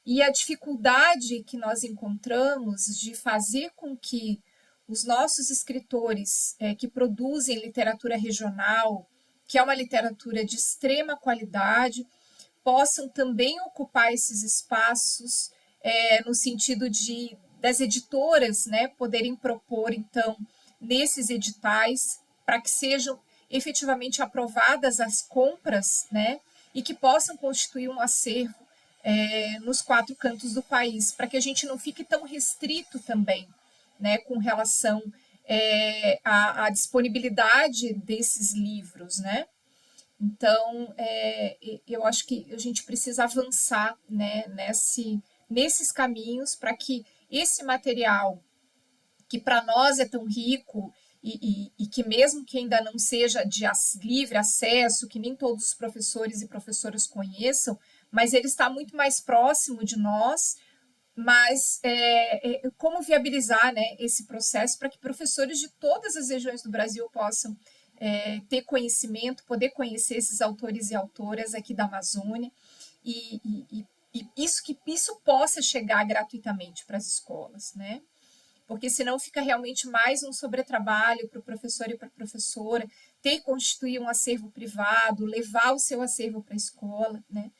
E a dificuldade que nós encontramos de fazer com que os nossos escritores que produzem literatura regional, que é uma literatura de extrema qualidade, possam também ocupar esses espaços no sentido de das editoras, né, poderem propor então nesses editais para que sejam efetivamente aprovadas as compras, né, e que possam constituir um acervo nos 4 cantos do país, para que a gente não fique tão restrito também, né, com relação à disponibilidade desses livros, né? Então, eu acho que a gente precisa avançar, né, nesses caminhos para que esse material, que para nós é tão rico e que mesmo que ainda não seja de livre acesso, que nem todos os professores e professoras conheçam, mas ele está muito mais próximo de nós, mas como viabilizar, né, esse processo para que professores de todas as regiões do Brasil possam ter conhecimento, poder conhecer esses autores e autoras aqui da Amazônia e isso possa chegar gratuitamente para as escolas, né? Porque senão fica realmente mais um sobretrabalho para o professor e para a professora ter que constituir um acervo privado, levar o seu acervo para a escola, né?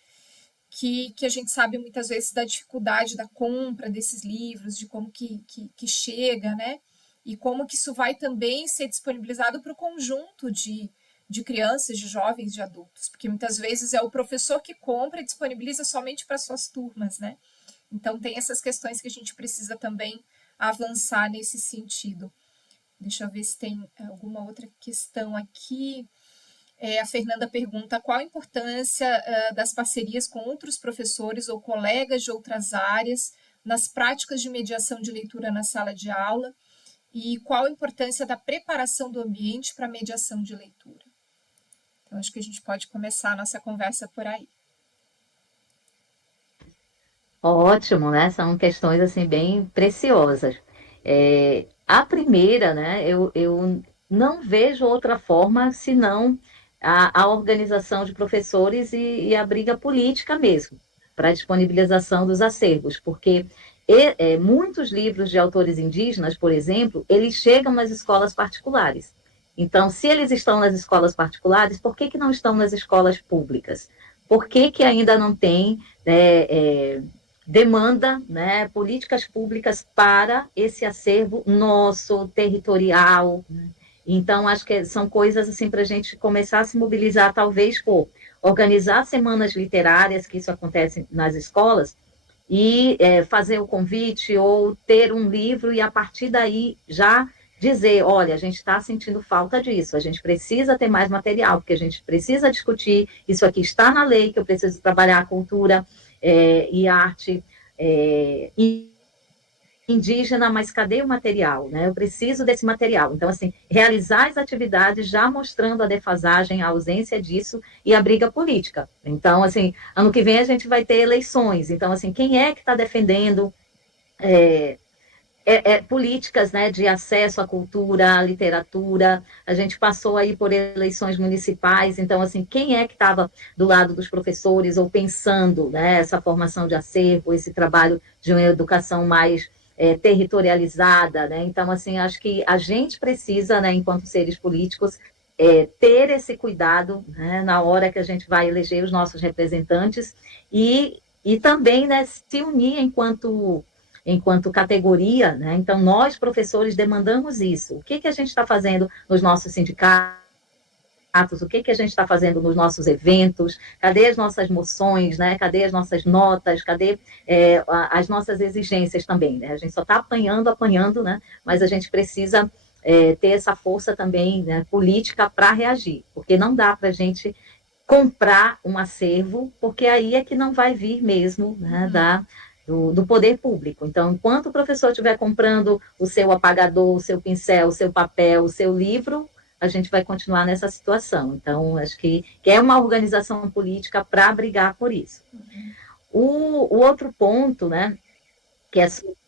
Que a gente sabe muitas vezes da dificuldade da compra desses livros, de como que chega, né? E como que isso vai também ser disponibilizado para o conjunto de crianças, de jovens, de adultos, porque muitas vezes é o professor que compra e disponibiliza somente para suas turmas, né? Então tem essas questões que a gente precisa também avançar nesse sentido. Deixa eu ver se tem alguma outra questão aqui. A Fernanda pergunta qual a importância das parcerias com outros professores ou colegas de outras áreas nas práticas de mediação de leitura na sala de aula e qual a importância da preparação do ambiente para a mediação de leitura. Então, acho que a gente pode começar a nossa conversa por aí. Ótimo, né? São questões assim bem preciosas. A primeira, né? Eu não vejo outra forma senão a organização de professores e a briga política mesmo para a disponibilização dos acervos, porque muitos livros de autores indígenas, por exemplo, eles chegam nas escolas particulares. Então, se eles estão nas escolas particulares, por que não estão nas escolas públicas? Por que ainda não tem demanda, né, políticas públicas para esse acervo nosso, territorial, né? Então, acho que são coisas assim para a gente começar a se mobilizar, talvez por organizar semanas literárias, que isso acontece nas escolas, e fazer o convite ou ter um livro e a partir daí já dizer, olha, a gente está sentindo falta disso, a gente precisa ter mais material, porque a gente precisa discutir, isso aqui está na lei, que eu preciso trabalhar a cultura e arte indígena, mas cadê o material? Né? Eu preciso desse material. Então, assim, realizar as atividades já mostrando a defasagem, a ausência disso e a briga política. Então, assim, ano que vem a gente vai ter eleições. Então, assim, quem é que está defendendo políticas, né, de acesso à cultura, à literatura? A gente passou aí por eleições municipais, então, assim, quem é que estava do lado dos professores ou pensando, né, essa formação de acervo, esse trabalho de uma educação mais territorializada, né? Então, assim, acho que a gente precisa, né, enquanto seres políticos, ter esse cuidado, né, na hora que a gente vai eleger os nossos representantes e também, né, se unir enquanto categoria, né? Então, nós, professores, demandamos isso. O que a gente está fazendo nos nossos sindicatos? O que a gente está fazendo nos nossos eventos? Cadê as nossas moções, né? Cadê as nossas notas? Cadê as nossas exigências também? Né? A gente só está apanhando, né? Mas a gente precisa ter essa força também, né, política para reagir, porque não dá para a gente comprar um acervo, porque aí é que não vai vir mesmo, né, do poder público. Então, enquanto o professor estiver comprando o seu apagador, o seu pincel, o seu papel, o seu livro, a gente vai continuar nessa situação. Então, acho que é uma organização política para brigar por isso. O outro ponto, né, que é sobre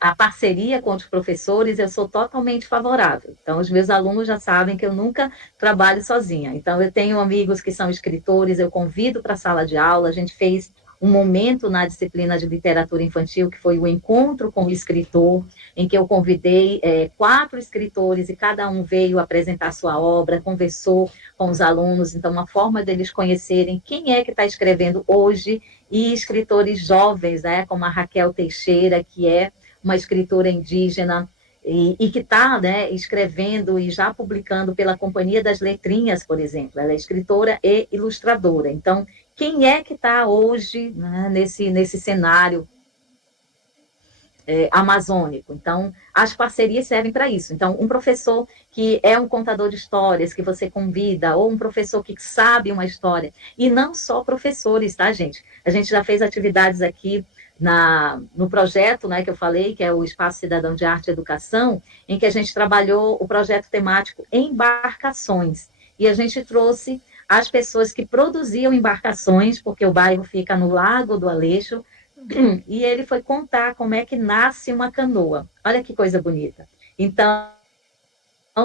a parceria com os professores, eu sou totalmente favorável. Então, os meus alunos já sabem que eu nunca trabalho sozinha. Então, eu tenho amigos que são escritores, eu convido para a sala de aula, a gente fez um momento na disciplina de literatura infantil, que foi o encontro com o escritor, em que eu convidei 4 escritores e cada um veio apresentar sua obra, conversou com os alunos, então uma forma deles conhecerem quem é que está escrevendo hoje, e escritores jovens, né, como a Raquel Teixeira, que é uma escritora indígena e que está, né, escrevendo e já publicando pela Companhia das Letrinhas, por exemplo. Ela é escritora e ilustradora. Então, quem é que está hoje, né, nesse cenário amazônico? Então, as parcerias servem para isso. Então, um professor que é um contador de histórias, que você convida, ou um professor que sabe uma história, e não só professores, tá, gente? A gente já fez atividades aqui no projeto, né, que eu falei, que é o Espaço Cidadão de Arte e Educação, em que a gente trabalhou o projeto temático Embarcações, e a gente trouxe as pessoas que produziam embarcações, porque o bairro fica no Lago do Aleixo, e ele foi contar como é que nasce uma canoa. Olha que coisa bonita. Então,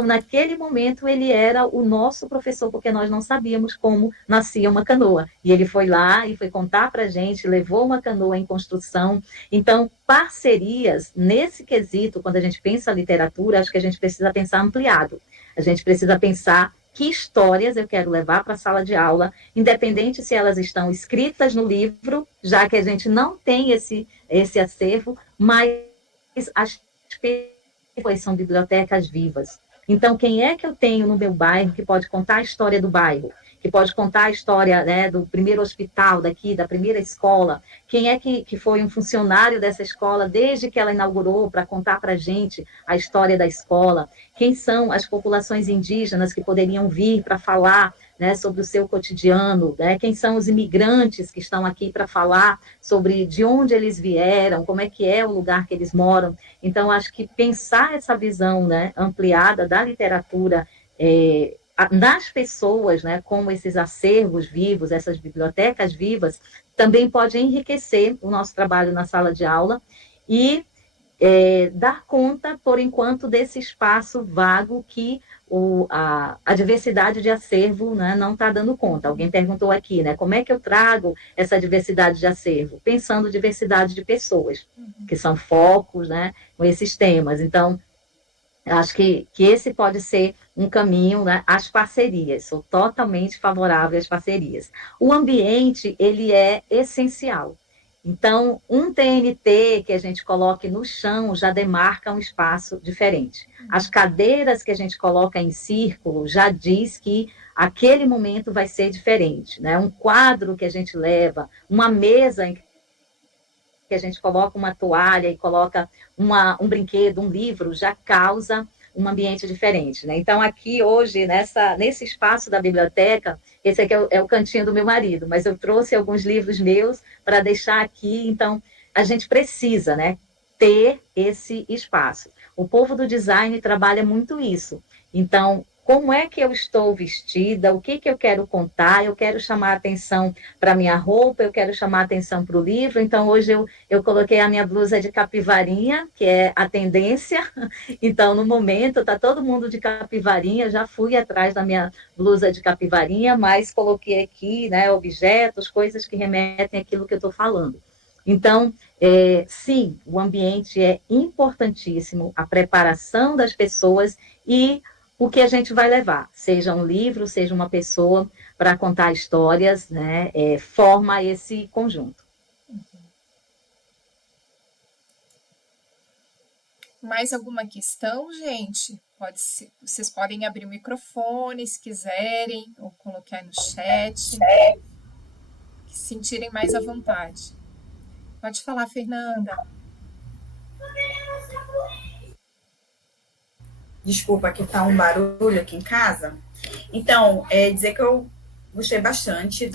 naquele momento, ele era o nosso professor, porque nós não sabíamos como nascia uma canoa. E ele foi lá e foi contar para a gente, levou uma canoa em construção. Então, parcerias, nesse quesito, quando a gente pensa a literatura, acho que a gente precisa pensar ampliado. A gente precisa pensar que histórias eu quero levar para a sala de aula, independente se elas estão escritas no livro, já que a gente não tem esse acervo, mas as pessoas são bibliotecas vivas. Então, quem é que eu tenho no meu bairro que pode contar a história do bairro? Que pode contar a história, né, do primeiro hospital daqui, da primeira escola? Quem é que foi um funcionário dessa escola desde que ela inaugurou para contar para a gente a história da escola? Quem são as populações indígenas que poderiam vir para falar, né, sobre o seu cotidiano? Né? Quem são os imigrantes que estão aqui para falar sobre de onde eles vieram, como é que é o lugar que eles moram? Então, acho que pensar essa visão, né, ampliada da literatura nas pessoas, né, como esses acervos vivos, essas bibliotecas vivas, também pode enriquecer o nosso trabalho na sala de aula e dar conta, por enquanto, desse espaço vago que a diversidade de acervo, né, não está dando conta. Alguém perguntou aqui, né, como é que eu trago essa diversidade de acervo? Pensando diversidade de pessoas, que são focos, né, com esses temas. Então, acho que esse pode ser um caminho, né, às parcerias. Sou totalmente favorável às parcerias. O ambiente, ele é essencial. Então, um TNT que a gente coloque no chão já demarca um espaço diferente. As cadeiras que a gente coloca em círculo já diz que aquele momento vai ser diferente, né? Um quadro que a gente leva, uma mesa em que a gente coloca uma toalha e coloca um brinquedo, um livro, já causa um ambiente diferente, né? Então, aqui hoje, nesse espaço da biblioteca, esse aqui é o cantinho do meu marido, mas eu trouxe alguns livros meus para deixar aqui, então, a gente precisa, né, ter esse espaço. O povo do design trabalha muito isso. Então, como é que eu estou vestida, o que eu quero contar, eu quero chamar atenção para a minha roupa, eu quero chamar atenção para o livro, então hoje eu coloquei a minha blusa de capivarinha, que é a tendência, então no momento está todo mundo de capivarinha, já fui atrás da minha blusa de capivarinha, mas coloquei aqui, né, objetos, coisas que remetem àquilo que eu estou falando. Então, sim, o ambiente é importantíssimo, a preparação das pessoas e o que a gente vai levar, seja um livro, seja uma pessoa para contar histórias, né, forma esse conjunto. Mais alguma questão, gente? Vocês podem abrir o microfone se quiserem, ou colocar no chat, que se sentirem mais à vontade. Pode falar, Fernanda. Desculpa, que tá um barulho aqui em casa. Então, dizer que eu gostei bastante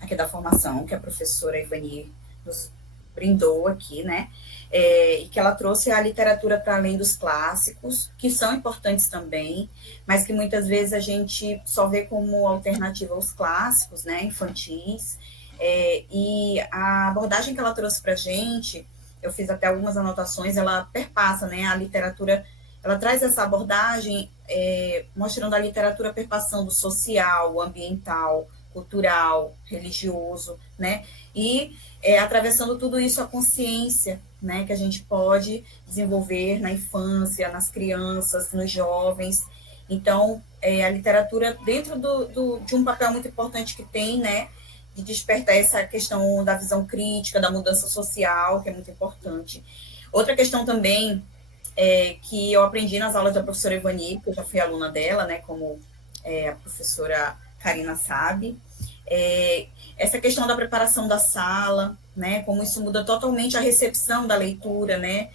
aqui da formação que a professora Ivani nos brindou aqui, né? E que ela trouxe a literatura para além dos clássicos, que são importantes também, mas que muitas vezes a gente só vê como alternativa aos clássicos, né, infantis. E a abordagem que ela trouxe para a gente, eu fiz até algumas anotações, ela perpassa, né, a literatura, ela traz essa abordagem mostrando a literatura perpassando social, ambiental, cultural, religioso, né? E atravessando tudo isso a consciência, né? Que a gente pode desenvolver na infância, nas crianças, nos jovens. Então, a literatura, dentro de um papel muito importante que tem, né? De despertar essa questão da visão crítica, da mudança social, que é muito importante. Outra questão também que eu aprendi nas aulas da professora Ivani, porque eu já fui aluna dela, né, como a professora Karina sabe, essa questão da preparação da sala, né, como isso muda totalmente a recepção da leitura, né,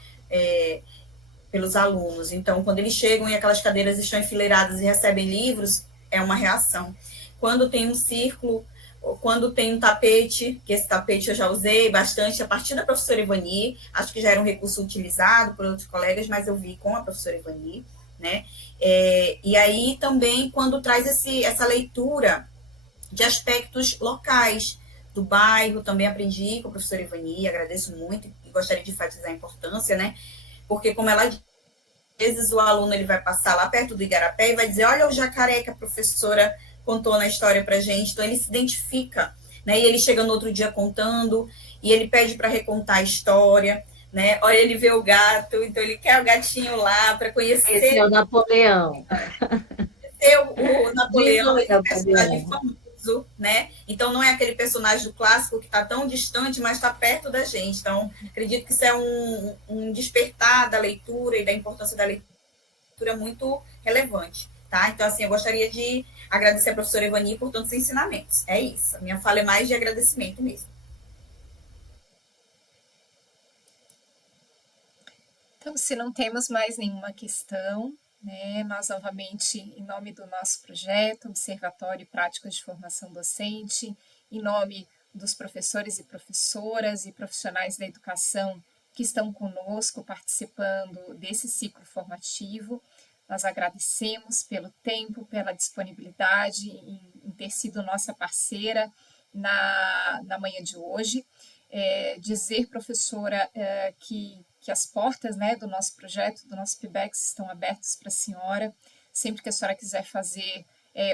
pelos alunos. Então, quando eles chegam e aquelas cadeiras estão enfileiradas e recebem livros, é uma reação. Quando tem um círculo, quando tem um tapete, que esse tapete eu já usei bastante a partir da professora Ivani, acho que já era um recurso utilizado por outros colegas, mas eu vi com a professora Ivani, né? E aí também quando traz essa leitura de aspectos locais do bairro, também aprendi com a professora Ivani, agradeço muito e gostaria de enfatizar a importância, né? Porque como ela vezes o aluno ele vai passar lá perto do igarapé e vai dizer, olha o jacaré que a professora contou na história para gente, então ele se identifica, né? E ele chega no outro dia contando e ele pede para recontar a história, né? Olha, ele vê o gato, então ele quer o gatinho lá para conhecer. Esse é o Napoleão. O Napoleão, esse personagem famoso, né? Então não é aquele personagem do clássico que está tão distante, mas está perto da gente. Então, acredito que isso é um despertar da leitura e da importância da leitura muito relevante. Tá? Então, assim, eu gostaria de agradecer a professora Ivani por tantos ensinamentos. É isso. A minha fala é mais de agradecimento mesmo. Então, se não temos mais nenhuma questão, né, nós novamente, em nome do nosso projeto, Observatório e Práticas de Formação Docente, em nome dos professores e professoras e profissionais da educação que estão conosco participando desse ciclo formativo, nós agradecemos pelo tempo, pela disponibilidade em ter sido nossa parceira na manhã de hoje. Dizer, professora, que as portas, né, do nosso projeto, do nosso PIBEX, estão abertas para a senhora, sempre que a senhora quiser fazer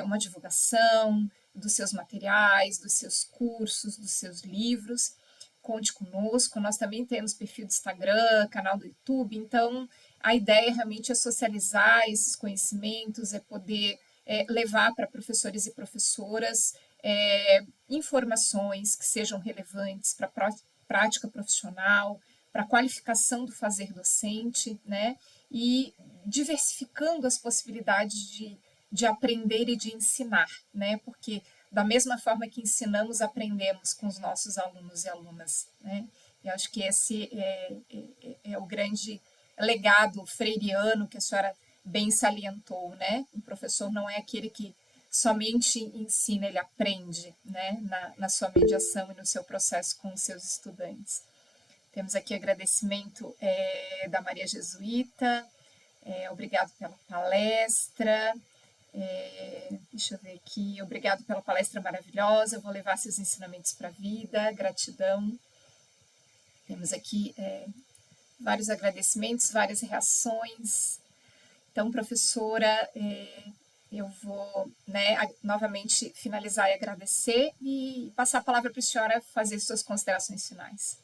uma divulgação dos seus materiais, dos seus cursos, dos seus livros, conte conosco. Nós também temos perfil do Instagram, canal do YouTube, então a ideia realmente é socializar esses conhecimentos, é poder levar para professores e professoras informações que sejam relevantes para a prática profissional, para a qualificação do fazer docente, né? E diversificando as possibilidades de aprender e de ensinar, né? Porque da mesma forma que ensinamos, aprendemos com os nossos alunos e alunas, né? Eu acho que esse é o grande legado freiriano que a senhora bem salientou, né? O professor não é aquele que somente ensina, ele aprende, né? Na sua mediação e no seu processo com os seus estudantes. Temos aqui agradecimento da Maria Jesuíta, obrigado pela palestra, deixa eu ver aqui, obrigado pela palestra maravilhosa, eu vou levar seus ensinamentos para a vida, gratidão. Temos aqui vários agradecimentos, várias reações. Então, professora, eu vou, né, novamente finalizar e agradecer e passar a palavra para a senhora fazer suas considerações finais.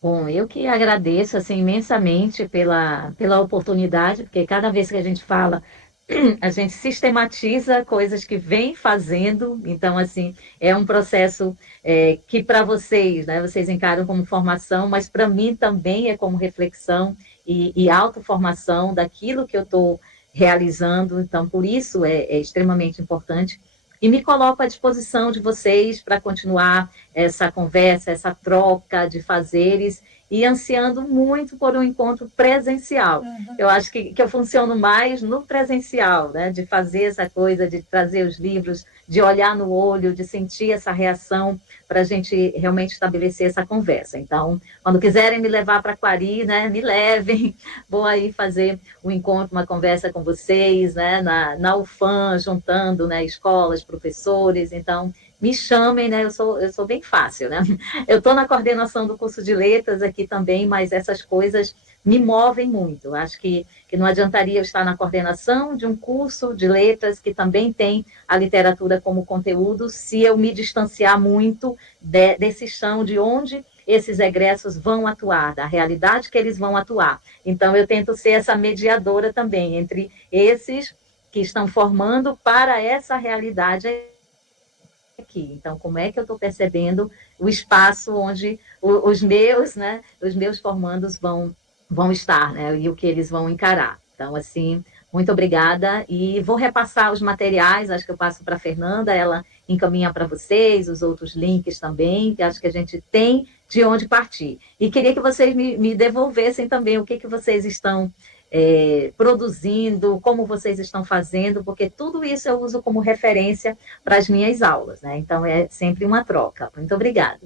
Bom, eu que agradeço assim, imensamente pela oportunidade, porque cada vez que a gente fala, a gente sistematiza coisas que vem fazendo, então, assim, é um processo que para vocês, né, vocês encaram como formação, mas para mim também é como reflexão e autoformação daquilo que eu estou realizando, então, por isso é extremamente importante. E me coloco à disposição de vocês para continuar essa conversa, essa troca de fazeres e ansiando muito por um encontro presencial. Eu acho que eu funciono mais no presencial, né? De fazer essa coisa, de trazer os livros, de olhar no olho, de sentir essa reação para a gente realmente estabelecer essa conversa. Então, quando quiserem me levar para Quari, né? Me levem, vou aí fazer um encontro, uma conversa com vocês, né? Na UFAM, juntando, né? Escolas, professores, então me chamem, né? Eu sou bem fácil, né? Eu estou na coordenação do curso de letras aqui também, mas essas coisas me movem muito. Acho que não adiantaria eu estar na coordenação de um curso de letras que também tem a literatura como conteúdo, se eu me distanciar muito desse chão de onde esses egressos vão atuar, da realidade que eles vão atuar. Então, eu tento ser essa mediadora também entre esses que estão formando para essa realidade aqui. Então, como é que eu estou percebendo o espaço onde os meus formandos vão estar, né? E o que eles vão encarar. Então, assim, muito obrigada. E vou repassar os materiais, acho que eu passo para a Fernanda, ela encaminha para vocês, os outros links também, que acho que a gente tem de onde partir. E queria que vocês me devolvessem também o que vocês estão produzindo, como vocês estão fazendo, porque tudo isso eu uso como referência para as minhas aulas, né? Então, é sempre uma troca. Muito obrigada.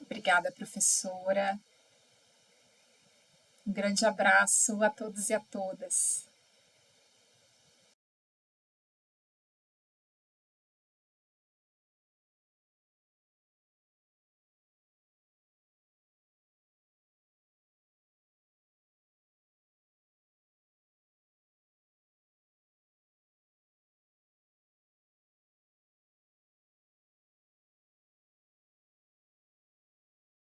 Obrigada, professora. Um grande abraço a todos e a todas.